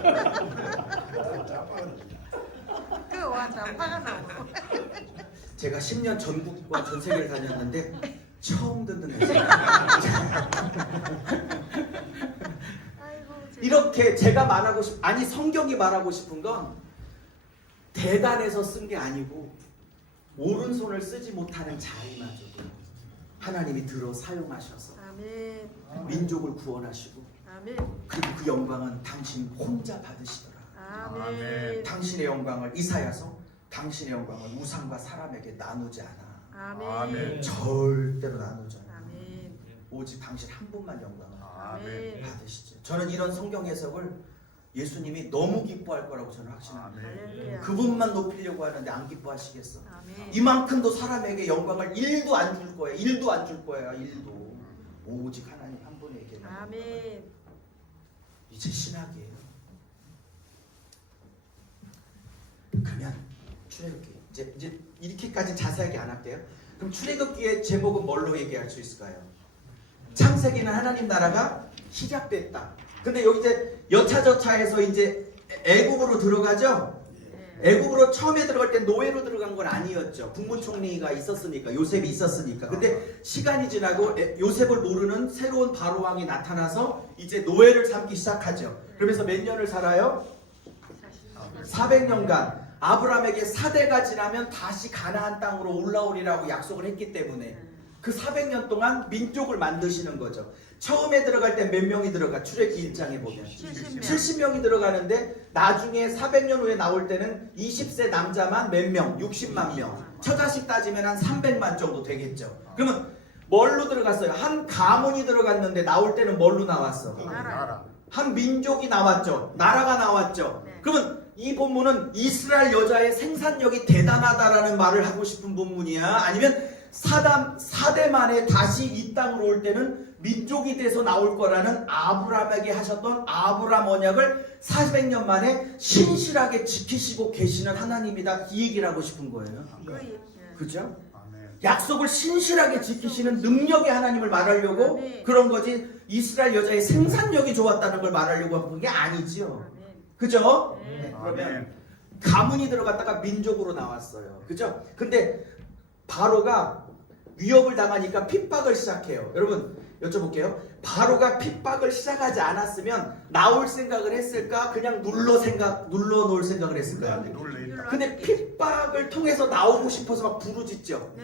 그와 자파가 나오고. 제가 10년 전국과 전 세계를 다녔는데 처음 듣는 거예요. 아이고. 이렇게 제가 말하고 아니 성경이 말하고 싶은 건 대단해서 쓴 게 아니고 오른손을 쓰지 못하는 자리마저도 하나님이 들어 사용하셔서 아멘. 민족을 구원하시고 아멘. 그리고 그 영광은 당신 혼자 받으시더라. 아멘. 당신의 영광을 이사야서 당신의 영광을 우상과 사람에게 나누지 않아. 아멘. 절대로 나누지 않아. 아멘. 오직 당신 한 분만 영광을 아멘. 받으시죠. 저는 이런 성경 해석을 예수님이 너무 기뻐할 거라고 저는 확신합니다. 할렐루야. 그분만 높이려고 하는데 안 기뻐하시겠어. 아멘. 이만큼도 사람에게 영광을 1도 안 줄 거야. 1도 안 줄 거야. 1도. 오직 하나님 한 분에게. 아멘. 이제 신학이에요. 그러면 출애굽기 이제 이렇게까지 자세하게 안 할게요. 그럼 출애굽기의 제목은 뭘로 얘기할 수 있을까요? 창세기는 하나님 나라가 시작됐다. 근데 여기 이제 여차저차해서 이제 애굽으로 들어가죠. 애굽으로 처음에 들어갈 때 노예로 들어간 건 아니었죠. 국무총리가 있었으니까, 요셉이 있었으니까. 근데 시간이 지나고 요셉을 모르는 새로운 바로 왕이 나타나서 이제 노예를 삼기 시작하죠. 그러면서 몇 년을 살아요? 400년간. 아브라함에게 4대가 지나면 다시 가나안 땅으로 올라오리라고 약속을 했기 때문에 그 400년 동안 민족을 만드시는 거죠. 처음에 들어갈 때 몇 명이 들어가? 출애굽기 1장에 보면 70명이 들어가는데 나중에 400년 후에 나올 때는 20세 남자만 몇 명? 60만 명. 처자식 따지면 한 300만 정도 되겠죠. 그러면 뭘로 들어갔어요? 한 가문이 들어갔는데 나올 때는 뭘로 나왔어? 나라. 한 민족이 나왔죠. 나라가 나왔죠. 네. 그러면 이 본문은 이스라엘 여자의 생산력이 대단하다라는 말을 하고 싶은 본문이야? 아니면 4대 만에 다시 이 땅으로 올 때는 민족이 돼서 나올 거라는 아브라함에게 하셨던 아브라함 언약을 400년 만에 신실하게 지키시고 계시는 하나님이다, 이 얘기를 하고 싶은 거예요. 그죠? 약속을 신실하게 지키시는 능력의 하나님을 말하려고 그런 거지, 이스라엘 여자의 생산력이 좋았다는 걸 말하려고 한 게 아니지요. 그죠? 네. 그러면 가문이 들어갔다가 민족으로 나왔어요. 그죠? 근데 바로가 위협을 당하니까 핍박을 시작해요. 여러분 여쭤볼게요. 바로가 핍박을 시작하지 않았으면 나올 생각을 했을까? 그냥 눌러 놓을 생각을 했을까요? 근데 핍박을 통해서 나오고 싶어서 막 부르짖죠.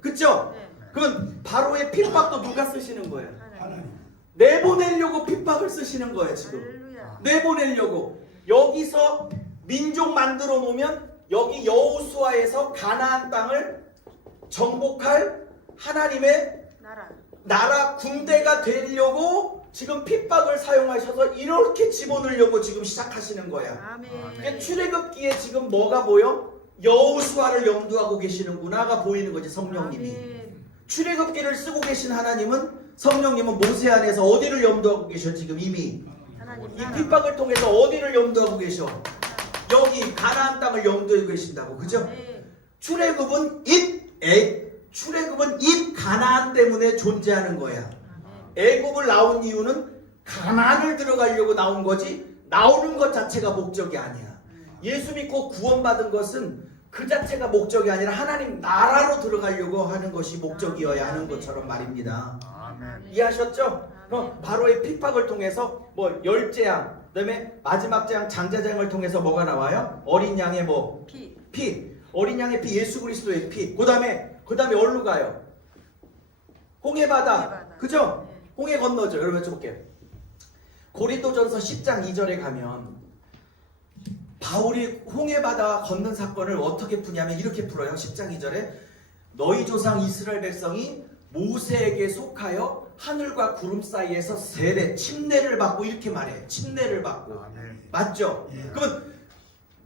그죠? 그러면 바로의 핍박도 누가 쓰시는 거예요? 하나님. 내보내려고 핍박을 쓰시는 거예요 지금. 할렐루야. 내보내려고. 여기서 민족 만들어 놓으면 여기 여호수아에서 가나안 땅을 정복할 하나님의 나라 군대가 되려고 지금 핍박을 사용하셔서 이렇게 집어넣으려고 지금 시작하시는 거야. 아멘. 그러니까 출애굽기에 지금 뭐가 보여? 여호수아를 염두하고 계시는구나가 보이는 거지. 성령님이 아멘. 출애굽기를 쓰고 계신 하나님은, 성령님은 모세 안에서 어디를 염두하고 계셔? 지금 이미 하나님 이 나라. 핍박을 통해서 어디를 염두하고 계셔? 여기 가나안 땅을 염두에 계신다고. 그죠? 네. 출애굽은 출애굽은 이 가나안 때문에 존재하는 거야. 아멘. 애굽을 나온 이유는 가나안을 들어가려고 나온 거지, 나오는 것 자체가 목적이 아니야. 예수 믿고 구원받은 것은 그 자체가 목적이 아니라 하나님 나라로 들어가려고 하는 것이 목적이어야 하는 것처럼 말입니다. 아멘. 이해하셨죠? 그럼 바로의 핍박을 통해서 뭐 열재앙, 그다음에 마지막 재앙 장자재앙을 통해서 뭐가 나와요? 어린 양의 뭐 피. 어린 양의 피, 예수 그리스도의 피. 그다음에 어디로 가요? 홍해바다. 그죠? 네. 홍해 건너죠. 여러분 해볼게요. 고린도전서 10장 2절에 가면 바울이 홍해바다 건넌 사건을 어떻게 푸냐면 이렇게 풀어요. 10장 2절에 너희 조상 이스라엘 백성이 모세에게 속하여 하늘과 구름 사이에서 세례, 침례를 받고, 이렇게 말해. 침례를 받고. 아멘. 맞죠? 그러면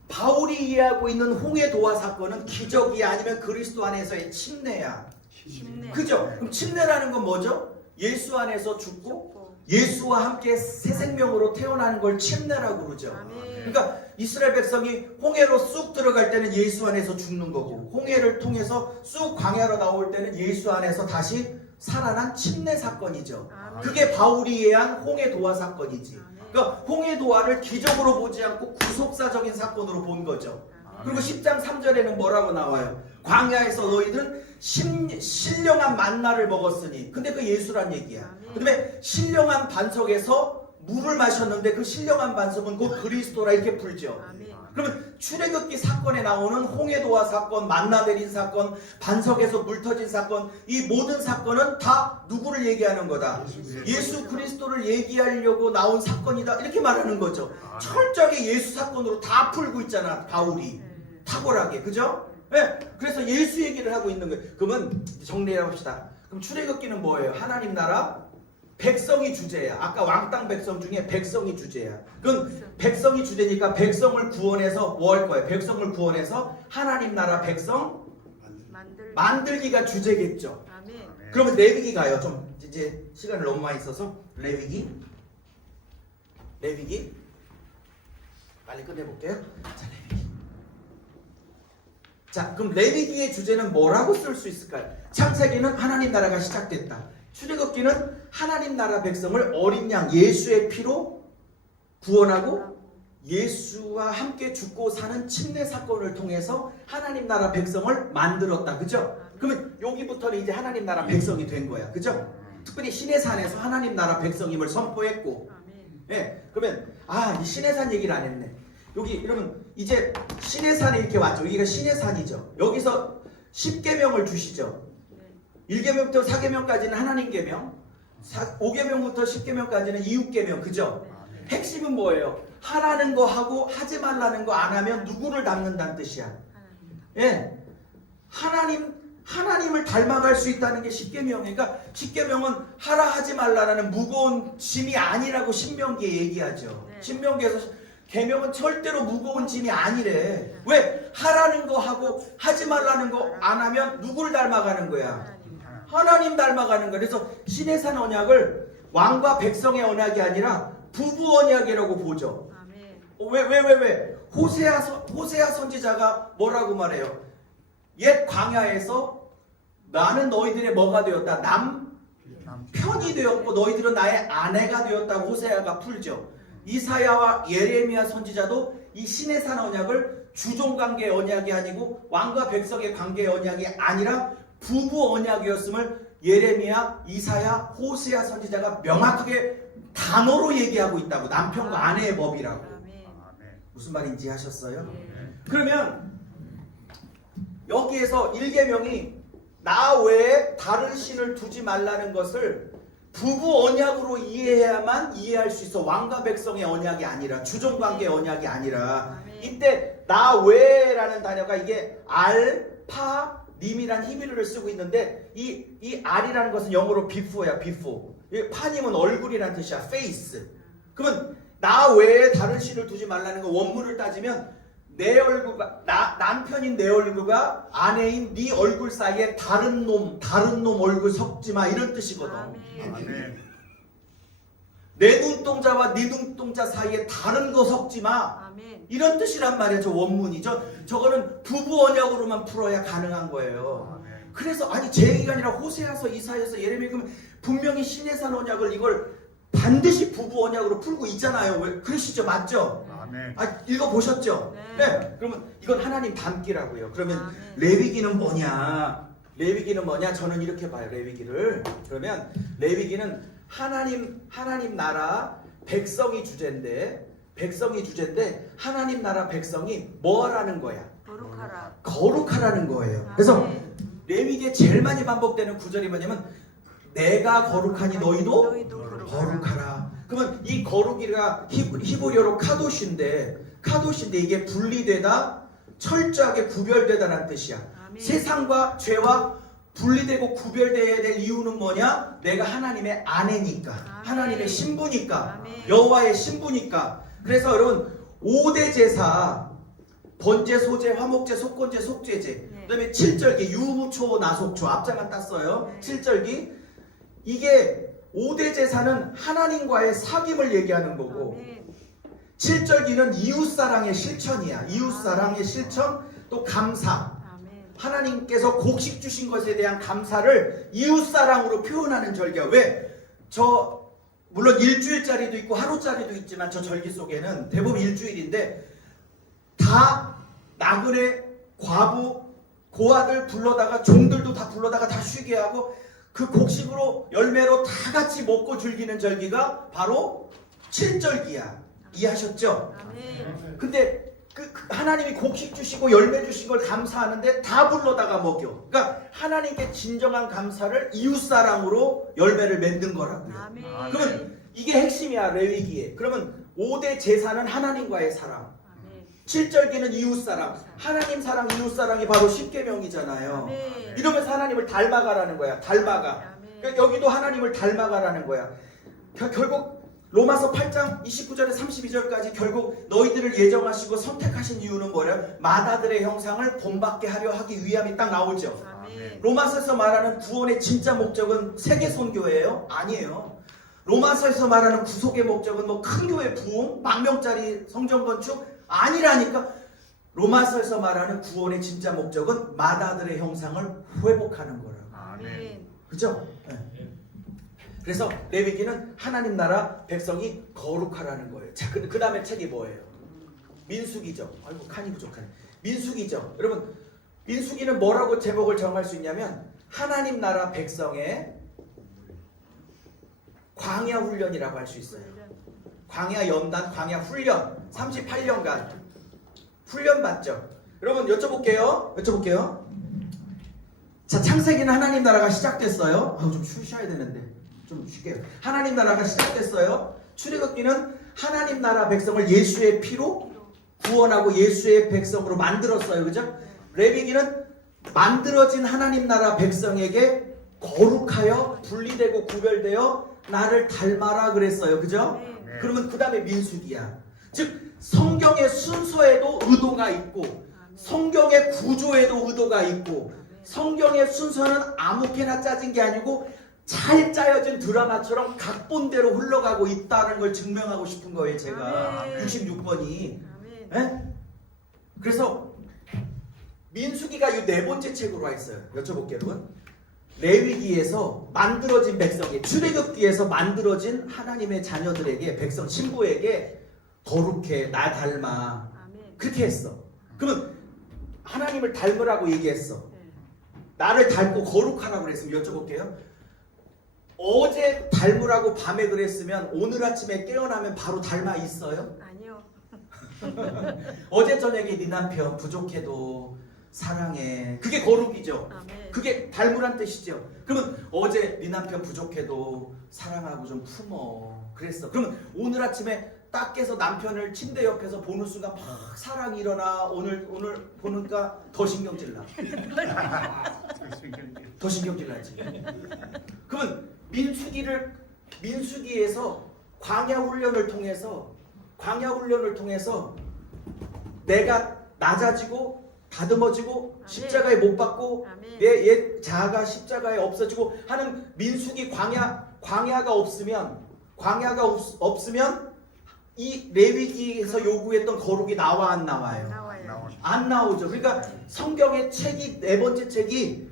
바울이 이해하고 있는 홍해 도화 사건은 기적이 아니면 그리스도 안에서의 침례야. 침례. 그죠? 그럼 침례라는 건 뭐죠? 예수 안에서 죽고 죽고. 예수와 함께 새 생명으로 태어나는 걸 침례라고 그러죠. 아멘. 그러니까 이스라엘 백성이 홍해로 쑥 들어갈 때는 예수 안에서 죽는 거고, 홍해를 통해서 쑥 광야로 나올 때는 예수 안에서 다시 살아난 침례 사건이죠. 아멘. 그게 바울이 이해한 홍해 도화 사건이지. 아멘. 그러니까 홍해 도화를 기적으로 보지 않고 구속사적인 사건으로 본 거죠. 그리고 10장 3절에는 뭐라고 나와요? 광야에서 너희들은 신령한 만나를 먹었으니. 근데 그 예수란 얘기야. 그 다음에 신령한 반석에서 물을 마셨는데 그 신령한 반석은 곧 그리스도라, 이렇게 풀죠. 아멘. 그러면 출애굽기 사건에 나오는 홍해도화 사건, 만나 내린 사건, 반석에서 물 터진 사건, 이 모든 사건은 다 누구를 얘기하는 거다? 예수 그리스도를 얘기하려고 나온 사건이다, 이렇게 말하는 거죠. 철저하게 예수 사건으로 다 풀고 있잖아, 바울이. 탁월하게. 그죠? 네. 그래서 예수 얘기를 하고 있는 거예요. 그러면 정리해 봅시다. 그럼 출애굽기는 뭐예요? 하나님 나라, 백성이 주제야. 아까 왕땅 백성 중에 백성이 주제야. 그럼 백성이 주제니까 백성을 구원해서 뭐 할 거예요? 백성을 구원해서 하나님 나라 백성 만들기가 주제겠죠. 아멘. 그러면 레위기 가요. 좀 이제 시간을 너무 많이 써서 레위기 빨리 끝내볼게요. 자, 레위기. 자, 그럼 레위기의 주제는 뭐라고 쓸 수 있을까요? 창세기는 하나님 나라가 시작됐다. 출애굽기는 하나님 나라 백성을 어린 양 예수의 피로 구원하고 예수와 함께 죽고 사는 침례 사건을 통해서 하나님 나라 백성을 만들었다. 그죠? 그러면 여기부터는 이제 하나님 나라 백성이 된 거야. 그죠? 특별히 시내산에서 하나님 나라 백성임을 선포했고, 아멘. 예, 그러면 이 시내산 얘기를 안 했네. 여기 그러면 이제 시내산에 이렇게 왔죠. 여기가 시내산이죠. 여기서 10계명을 주시죠. 1계명부터 4계명까지는 하나님 계명, 5계명부터 10계명까지는 이웃 계명. 그죠? 핵심은 뭐예요? 하라는 거 하고 하지 말라는 거 안 하면 누구를 닮는다는 뜻이야. 예, 하나님을 닮아갈 수 있다는 게 10계명이니까, 그러니까 10계명은 하라 하지 말라라는 무거운 짐이 아니라고 신명기에 얘기하죠. 네. 신명기에서 계명은 절대로 무거운 짐이 아니래. 왜? 하라는 거 하고 하지 말라는 거 안 하면 누구를 닮아가는 거야? 하나님 닮아가는 거야. 그래서 시내산 언약을 왕과 백성의 언약이 아니라 부부 언약이라고 보죠. 아멘. 왜? 호세아 선지자가 뭐라고 말해요? 옛 광야에서 나는 너희들의 뭐가 되었다? 남편이 되었고 너희들은 나의 아내가 되었다고 호세아가 풀죠. 이사야와 예레미야 선지자도 이 시내산 언약을 주종관계의 언약이 아니고 왕과 백성의 관계의 언약이 아니라 부부 언약이었음을 예레미야, 이사야, 호세아 선지자가 명확하게 단어로 얘기하고 있다고. 남편과 아내의 법이라고. 아멘. 무슨 말인지 하셨어요? 네. 그러면 여기에서 1계명이 나 외에 다른 신을 두지 말라는 것을 부부 언약으로 이해해야만 이해할 수 있어. 왕과 백성의 언약이 아니라, 주종관계의 언약이 아니라. 이때 나 외라는 단어가 이게 알파 님이란 히브리어를 쓰고 있는데, 이 R이라는 것은 영어로 before야. before. 파님은 얼굴이란 뜻이야. face. 그러면 나 외에 다른 신을 두지 말라는 거 원문을 따지면 내 얼굴과 남편인 내 얼굴과 아내인 네 얼굴 사이에 다른 놈 얼굴 섞지 마 이런 뜻이거든. 아멘. 내 눈동자와 네 눈동자 사이에 다른 거 섞지 마. 아멘. 이런 뜻이란 말이야. 저 원문이죠. 저거는 부부 언약으로만 풀어야 가능한 거예요. 아멘. 그래서 아니 제 얘기가 아니라 호세아서 이사야서 예레미야 그러면 분명히 신해산 언약을 이걸 반드시 부부 언약으로 풀고 있잖아요. 왜 그러시죠? 맞죠? 아멘. 아 읽어보셨죠? 네. 그러면 이건 하나님 닮기라고요. 그러면 아멘. 레위기는 뭐냐? 레위기는 뭐냐? 저는 이렇게 봐요. 레위기를. 그러면 레위기는 하나님 나라 백성이 주제인데 하나님 나라 백성이 뭐라는 거야? 거룩하라. 거룩하라는 거예요. 그래서 아멘. 레위기에 제일 많이 반복되는 구절이 뭐냐면 내가 거룩하니 너희도 거룩하라. 그러면 이 거룩이가 히브리어로 카도시인데 이게 분리되다 철저하게 구별되다라는 뜻이야. 아멘. 세상과 죄와 분리되고 구별되어야 될 이유는 뭐냐? 내가 하나님의 아내니까, 아멘. 하나님의 신부니까, 아멘. 여호와의 신부니까. 그래서 여러분 5대 제사 번제, 소제, 화목제, 속건제, 속죄제, 네. 그다음에 7절기 유무초, 나속초 앞장만 땄어요. 네. 7절기 이게 5대 제사는 하나님과의 사귐을 얘기하는 거고 아멘. 7절기는 이웃사랑의 실천이야. 이웃사랑의 실천 또 감사. 아멘. 하나님께서 곡식 주신 것에 대한 감사를 이웃사랑으로 표현하는 절기야. 왜? 물론 일주일짜리도 있고 하루짜리도 있지만 저 절기 속에는 대부분 일주일인데 다 나그네, 과부, 고아들 불러다가 종들도 다 불러다가 다 쉬게 하고 그 곡식으로 열매로 다 같이 먹고 즐기는 절기가 바로 7절기야. 이해하셨죠? 아멘. 근데 그 하나님이 곡식 주시고 열매 주신 걸 감사하는데 다 불러다가 먹여. 그러니까 하나님께 진정한 감사를 이웃사랑으로 열매를 맺는 거라고요. 아멘. 그러면 이게 핵심이야. 레위기에. 그러면 5대 제사는 하나님과의 사랑, 아멘. 7절기는 이웃사랑. 하나님 사랑, 이웃사랑이 바로 십계명이잖아요. 아멘. 이러면서 하나님을 닮아가라는 거야. 닮아가. 아멘. 그러니까 여기도 하나님을 닮아가라는 거야. 결국 로마서 8장 29절에 32절까지 결국 너희들을 예정하시고 선택하신 이유는 뭐래요? 마다들의 형상을 본받게 하려 하기 위함이 딱 나오죠. 아멘. 로마서에서 말하는 구원의 진짜 목적은 세계 선교예요? 아니에요. 로마서에서 말하는 구속의 목적은 뭐 큰 교회 부흥, 만명짜리 성전 건축 아니라니까. 로마서에서 말하는 구원의 진짜 목적은 마다들의 형상을 회복하는 거라고. 아멘. 그죠? 네. 그래서 레위기는 하나님 나라 백성이 거룩하라는 거예요. 자, 그 다음에 책이 뭐예요? 민수기죠. 아이고 칸이 부족하네. 민수기죠. 여러분 민수기는 뭐라고 제목을 정할 수 있냐면 하나님 나라 백성의 광야 훈련이라고 할 수 있어요. 광야 연단, 광야 훈련 38년간 훈련 받죠. 여러분 여쭤볼게요. 자, 창세기는 하나님 나라가 시작됐어요. 좀 쉬셔야 되는데 좀 쉴게요. 하나님 나라가 시작됐어요. 출애굽기는 하나님 나라 백성을 예수의 피로 구원하고 예수의 백성으로 만들었어요. 그죠? 레위기는 만들어진 하나님 나라 백성에게 거룩하여 분리되고 구별되어 나를 닮아라 그랬어요. 그죠? 네. 그러면 그 다음에 민수기야. 즉 성경의 순서에도 의도가 있고 성경의 구조에도 의도가 있고 성경의 순서는 아무렇게나 짜진 게 아니고 잘 짜여진 드라마처럼 각본대로 흘러가고 있다는 걸 증명하고 싶은 거예요. 제가 아멘. 66번이. 아멘. 그래서 민수기가 이 네 번째 책으로 와 있어요. 여쭤볼게요, 여러분. 레위기에서 만들어진 백성이 출애굽기에서 만들어진 하나님의 자녀들에게 백성 신부에게 거룩해 나 닮아 아멘. 그렇게 했어. 그러면 하나님을 닮으라고 얘기했어. 네. 나를 닮고 거룩하라고 그랬으면 여쭤볼게요. 어제 닮으라고 밤에 그랬으면 오늘 아침에 깨어나면 바로 닮아 있어요? 아니요. 어제 저녁에 네 남편 부족해도 사랑해. 그게 거룩이죠. 아멘. 그게 닮으란 뜻이죠. 그러면 어제 네 남편 부족해도 사랑하고 좀 품어. 그랬어. 그러면 오늘 아침에 딱 깨서 남편을 침대 옆에서 보는 순간 막 사랑이 일어나. 오늘 보니까 더 신경질 나. 더 신경질 나지. 그러면 민수기에서 광야 훈련을 통해서 내가 낮아지고 다듬어지고 아멘. 십자가에 못 박고 아멘. 옛 자아가 십자가에 없어지고 하는 민수기 광야가 없으면 이 레위기에서 요구했던 거룩이 나와 안 나와요? 나와요. 안 나오죠. 그러니까 성경의 책이 네 번째 책이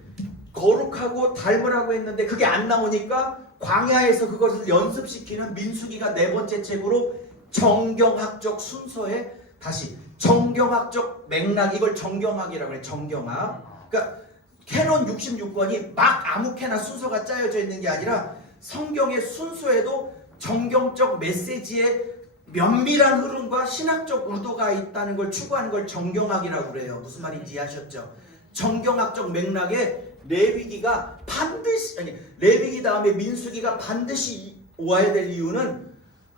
거룩하고 닮으라고 했는데 그게 안 나오니까 광야에서 그것을 연습시키는 민수기가 네 번째 책으로 정경학적 순서에 다시 정경학적 맥락, 이걸 정경학이라고 그래. 정경학. 그러니까 캐논 66권이 막 아무렇게나 순서가 짜여져 있는 게 아니라 성경의 순서에도 정경적 메시지에 면밀한 흐름과 신학적 의도가 있다는 걸 추구하는 걸 정경학이라고 그래요. 무슨 말인지 이해하셨죠? 정경학적 맥락에 레위기가 반드시, 아니 레위기 다음에 민수기가 반드시 와야 될 이유는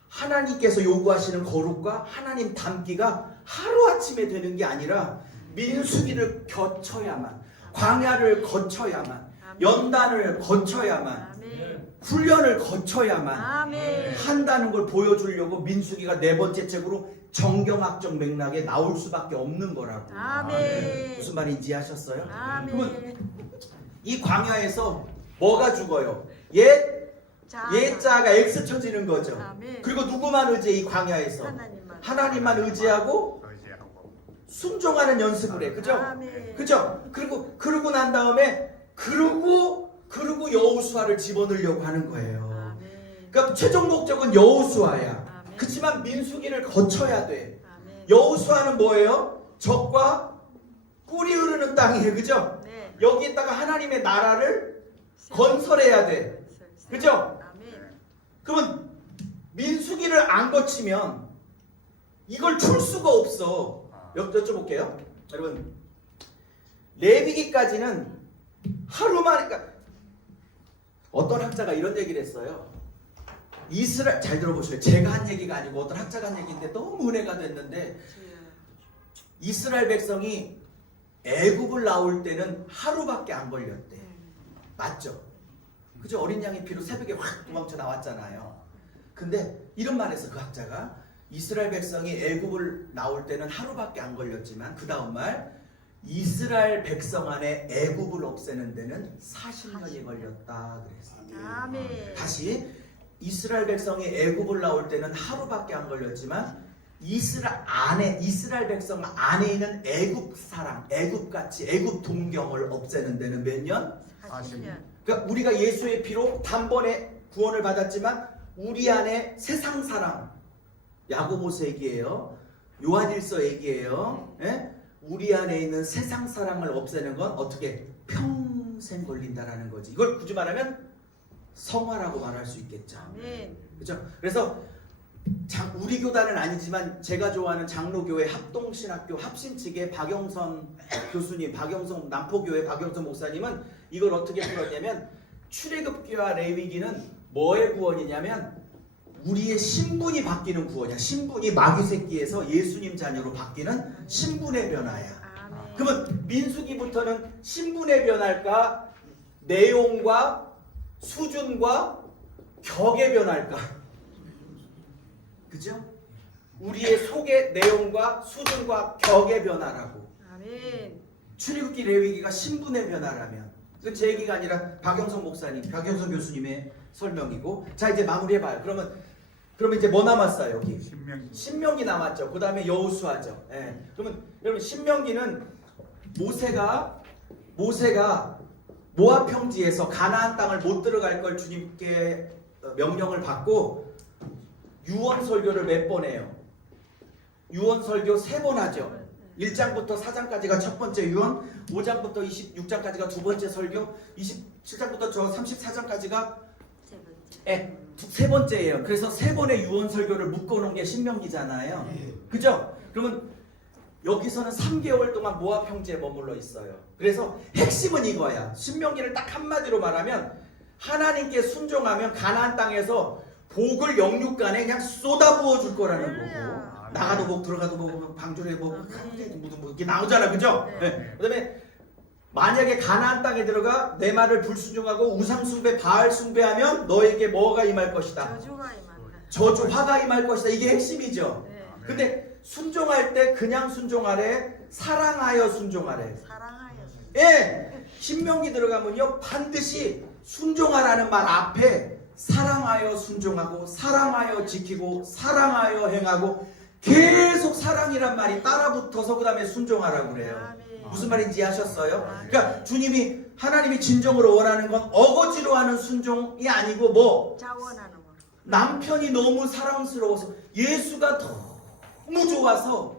하나님께서 요구하시는 거룩과 하나님 닮기가 하루아침에 되는 게 아니라 민수기를 거쳐야만, 광야를 거쳐야만, 연단을 거쳐야만, 아멘. 훈련을 거쳐야만 아멘. 한다는 걸 보여주려고 민수기가 네 번째 책으로 정경학적 맥락에 나올 수밖에 없는 거라고. 아멘. 무슨 말인지 이해하셨어요? 아멘. 이 광야에서 뭐가 죽어요? 옛 자가 X 쳐지는 거죠. 아멘. 그리고 누구만 의지해? 이 광야에서 하나님만 의지하고 의지하고 순종하는 연습을 해. 그죠? 아멘. 그죠? 그러고 난 다음에 그러고 여호수아를 집어넣으려고 하는 거예요. 아멘. 그러니까 최종 목적은 여호수아야. 아멘. 그렇지만 민수기를 거쳐야 돼. 아멘. 여호수아는 뭐예요? 적과 꿀이 흐르는 땅이에요. 그죠? 네. 여기에다가 하나님의 나라를 건설해야 돼. 그죠? 아멘. 그러면 민수기를 안 거치면 이걸 출 수가 없어. 여쭤볼게요. 여러분, 레위기까지는 하루만, 그러니까 어떤 학자가 이런 얘기를 했어요. 이스라엘, 잘 들어보세요. 제가 한 얘기가 아니고 어떤 학자가 한 얘기인데 너무 은혜가 됐는데, 이스라엘 백성이 애굽을 나올 때는 하루밖에 안 걸렸대. 맞죠? 그죠? 어린 양의 피로 새벽에 확 도망쳐 나왔잖아요. 근데 이런 말 했어. 그 학자가 이스라엘 백성이 애굽을 나올 때는 하루밖에 안 걸렸지만 그 다음 말 이스라엘 백성 안에 애굽을 없애는 데는 40년이 걸렸다 그랬어요. 아멘. 다시 이스라엘 백성이 애굽을 나올 때는 하루밖에 안 걸렸지만 이스라엘 백성 안에 있는 애굽 사랑, 애굽같이 애굽 동경을 없애는 데는 몇 년? 40년. 그러니까 우리가 예수의 피로 단번에 구원을 받았지만 우리 안에 세상 사랑, 야고보서 얘기예요. 요한일서 얘기예요. 예? 우리 안에 있는 세상 사랑을 없애는 건 어떻게 평생 걸린다라는 거지. 이걸 굳이 말하면 성화라고 말할 수 있겠죠. 아멘. 그렇죠? 그래서 우리 교단은 아니지만 제가 좋아하는 장로교회 합동신학교 합신 측의 박영선 교수님, 박영선 남포교회 박영선 목사님은 이걸 어떻게 풀었냐면 출애굽기와 레위기는 뭐의 구원이냐면 우리의 신분이 바뀌는 구원이야. 신분이 마귀 새끼에서 예수님 자녀로 바뀌는 신분의 변화야. 아멘. 그러면 민수기부터는 신분의 변화일까? 내용과 수준과 격의 변화일까? 그죠? 우리의 속의 내용과 수준과 격의 변화라고. 아멘. 출애굽기 레위기가 신분의 변화라면 그건 제 얘기가 아니라 박영선 목사님, 박영선 교수님의 설명이고. 자, 이제 마무리해봐요. 그러면 이제 뭐 남았어요? 여기 신명기 남았죠. 그 다음에 여호수아죠. 예. 그러면 여러분 신명기는 모세가 모압 평지에서 가나안 땅을 못 들어갈 걸 주님께 명령을 받고 유언 설교를 몇 번 해요? 유언 설교 3번 하죠. 1장부터 4장까지가 첫 번째 유언, 5장부터 26장까지가 두 번째 설교, 27장부터 34장까지가 세 번째예요. 그래서 3번의 유언 설교를 묶어놓은 게 신명기잖아요. 그죠? 그러면 여기서는 3개월 동안 모압 평지에 머물러 있어요. 그래서 핵심은 이거야. 신명기를 딱 한마디로 말하면 하나님께 순종하면 가나안 땅에서 복을 영육간에 그냥 쏟아부어 줄 거라는 거고. 나가도 복, 들어가도 복, 방주에 복, 이게 나오잖아, 그죠? 네. 그다음에 만약에 가나안 땅에 들어가 내 말을 불순종하고 우상 숭배, 바알 숭배하면 너에게 뭐가 임할 것이다? 저주가 임한다. 저주, 화가 임할 것이다. 이게 핵심이죠. 네. 근데 순종할 때 그냥 순종하래, 사랑하여 순종하래. 사랑하여. 예, 신명기 들어가면요 반드시 순종하라는 말 앞에 사랑하여 순종하고 사랑하여 지키고 사랑하여 행하고 계속 사랑이란 말이 따라붙어서 그 다음에 순종하라고 그래요. 아멘. 무슨 말인지 아셨어요? 그러니까 주님이 하나님이 진정으로 원하는 건 어거지로 하는 순종이 아니고 뭐 자원하는 거. 남편이 너무 사랑스러워서 예수가 너무 좋아서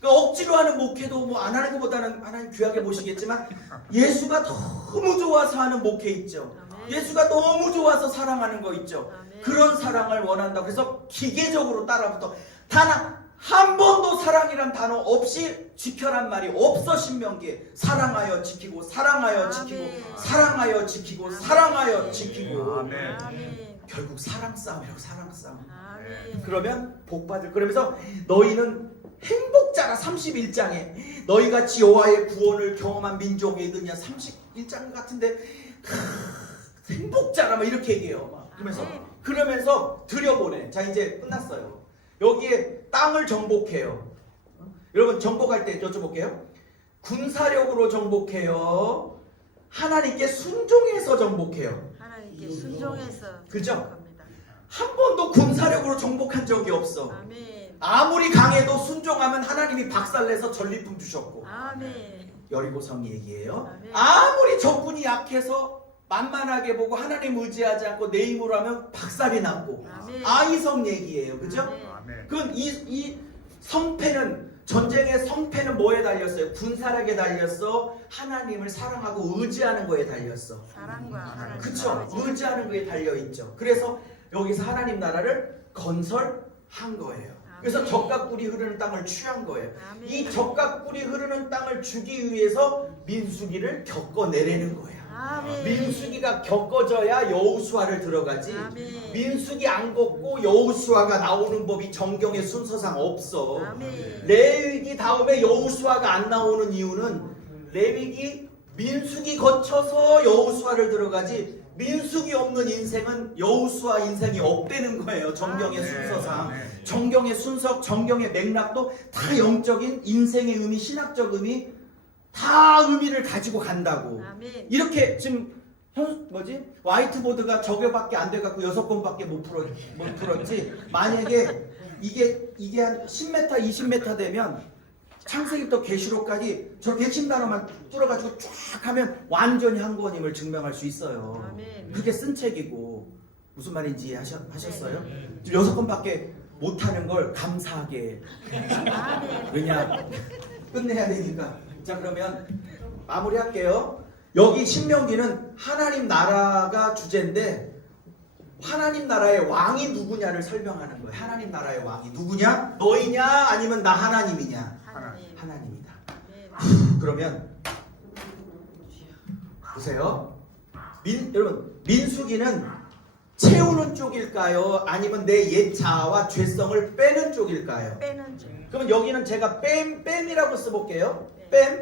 그러니까 억지로 하는 목회도 뭐 안 하는 것보다는 하나님 귀하게 보시겠지만 예수가 너무 좋아서 하는 목회 있죠. 아멘. 예수가 너무 좋아서 사랑하는 거 있죠. 아멘. 그런 사랑을 원한다. 그래서 기계적으로 따라붙어 단 한 번도 사랑이란 단어 없이 지켜란 말이 없어. 신명기에 사랑하여 지키고 사랑하여 지키고 아멘. 사랑하여 지키고 아멘. 사랑하여 지키고 아멘. 아멘. 결국 사랑 싸움이라고. 사랑 싸움. 아멘. 그러면 복 받을. 그러면서 너희는 행복자라. 31장에 너희같이 여호와의 구원을 경험한 민족이 있느냐. 31장 같은데 행복자라 막 이렇게 얘기해요. 막 그러면서 들여보내. 자 이제 끝났어요. 여기에 땅을 정복해요. 여러분 정복할 때 여쭤볼게요. 군사력으로 정복해요. 하나님께 순종해서 정복해요. 하나님께 순종해서 그죠? 합니다. 한 번도 군사력으로 정복한 적이 없어. 아멘. 아무리 강해도 순종하면 하나님이 박살내서 전리품 주셨고. 아멘. 여리고성 얘기예요. 아멘. 아무리 적군이 약해서 만만하게 보고 하나님 의지하지 않고 내 힘으로 하면 박살이 났고. 아멘. 아이성 얘기예요. 그죠? 아멘. 아멘. 그건 이 성패는 전쟁의 성패는 뭐에 달렸어요? 군사력에 달렸어. 하나님을 사랑하고 의지하는 거에 달렸어. 사랑과 하나님. 그쵸? 의지하는 거에 달려 있죠. 그래서 여기서 하나님 나라를 건설한 거예요. 그래서 아멘. 적과 꿀이 흐르는 땅을 취한 거예요. 아멘. 이 적과 꿀이 흐르는 땅을 주기 위해서 민수기를 겪어내려는 거예요. 아멘. 민수기가 겪어져야 여호수아를 들어가지. 아멘. 민수기 안 겪고 여호수아가 나오는 법이 정경의 순서상 없어. 아멘. 레위기 다음에 여호수아가 안 나오는 이유는 레위기 민수기 거쳐서 여호수아를 들어가지. 민수기 없는 인생은 여호수아 인생이 없다는 거예요. 정경의 아멘. 순서상. 아멘. 정경의 순서, 정경의 맥락도 다 영적인 인생의 의미, 신학적 의미 다 의미를 가지고 간다고. 아멘. 이렇게 지금 화이트보드가 저겨밖에 안 돼갖고 6번밖에 못 풀었지. 만약에 이게 한 10m, 20m 되면 창세기부터 계시록까지 저렇게 핵심 단어만 뚫어가지고 쫙 하면 완전히 한 권임을 증명할 수 있어요. 아멘. 그게 쓴 책이고. 무슨 말인지 하셨어요? 네. 지금 6번밖에 못하는 걸 감사하게. 아멘. 왜냐? 끝내야 되니까. 자 그러면 마무리할게요. 여기 신명기는 하나님 나라가 주제인데 하나님 나라의 왕이 누구냐를 설명하는 거예요. 하나님 나라의 왕이 누구냐? 너희냐? 아니면 나 하나님이냐? 하나님. 하나님이다. 아멘. 그러면 보세요. 여러분 민수기는 채우는 쪽일까요? 아니면 내 옛 자아와 죄성을 빼는 쪽일까요? 빼는 줄. 그러면 여기는 제가 뺨이라고 써볼게요. 네. 뺨.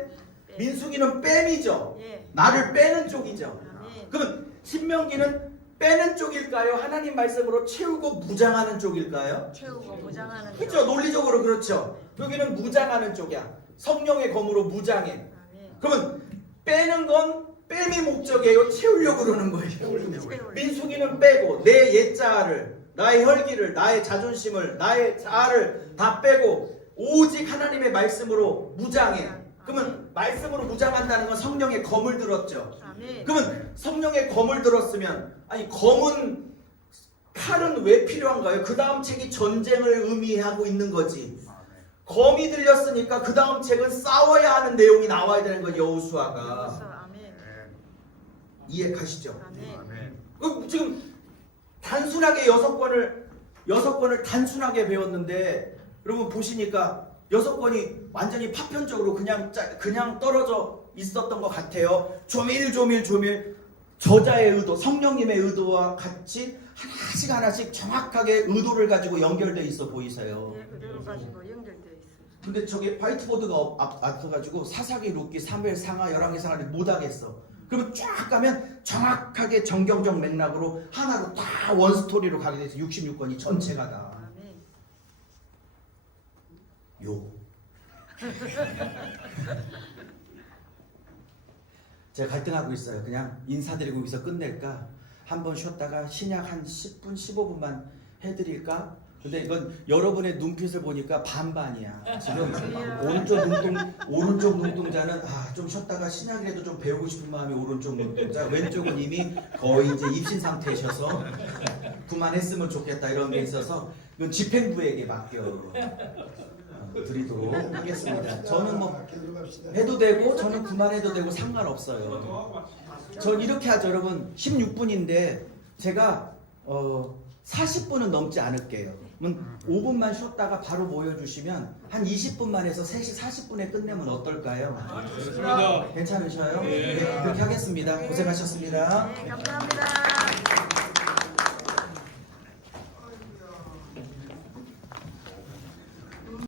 네. 민수기는 뺨이죠. 예. 나를 빼는 쪽이죠. 아멘. 그러면 신명기는 빼는 쪽일까요? 하나님 말씀으로 채우고 무장하는 쪽일까요? 채우고 무장하는 그렇죠. 줄. 논리적으로 그렇죠. 여기는 무장하는 쪽이야. 성령의 검으로 무장해. 아멘. 그러면 빼는 건 뺨이 목적이에요. 채우려고 그러는 거예요. 채울. 민수기는 빼고 내 옛자아를, 나의 혈기를, 나의 자존심을, 나의 자아를 다 빼고 오직 하나님의 말씀으로 무장해. 그러면 말씀으로 무장한다는 건 성령의 검을 들었죠. 아멘. 그러면 성령의 검을 들었으면 아니 검은 칼은 왜 필요한가요? 그 다음 책이 전쟁을 의미하고 있는 거지. 검이 들렸으니까 그 다음 책은 싸워야 하는 내용이 나와야 되는 거예요. 여호수아가. 그래서 아멘. 이해 가시죠? 아멘. 아멘. 지금 단순하게 6권을 단순하게 배웠는데 여러분 보시니까 6권이 완전히 파편적으로 그냥 떨어져 있었던 것 같아요. 조밀 저자의 의도, 성령님의 의도와 같이 하나씩 정확하게 의도를 가지고 연결되어 있어 보이세요. 예, 그대로 가지고 연결되어 있습니다. 근데 저기 화이트보드가 앞서가지고 사사기, 룻기, 사무엘, 상하, 열왕기, 상하를 못하겠어. 그러면 쫙 가면 정확하게 정경적 맥락으로 하나로 다 원스토리로 가게 돼서 66권이 전체가 다 아멘. 요. 제가 갈등하고 있어요. 그냥 인사드리고 여기서 끝낼까? 한번 쉬었다가 신약 한 10분, 15분만 해드릴까? 근데 이건 여러분의 눈빛을 보니까 반반이야. 지금 오른쪽 눈동자는 좀 쉬었다가 신약이라도 좀 배우고 싶은 마음이 오른쪽 눈동자, 왼쪽은 이미 거의 이제 입신 상태셔서 그만했으면 좋겠다 이런 게 있어서 이건 집행부에게 맡겨 드리도록 하겠습니다. 저는 뭐 해도 되고 저는 그만해도 되고 상관없어요. 전 이렇게 하죠, 여러분. 16분인데 제가 40분은 넘지 않을게요. 5분만 쉬었다가 바로 모여주시면 한 20분만 해서 3시 40분에 끝내면 어떨까요? 좋습니다. 괜찮으셔요? 네. 네, 그렇게 하겠습니다. 고생하셨습니다. 네, 감사합니다.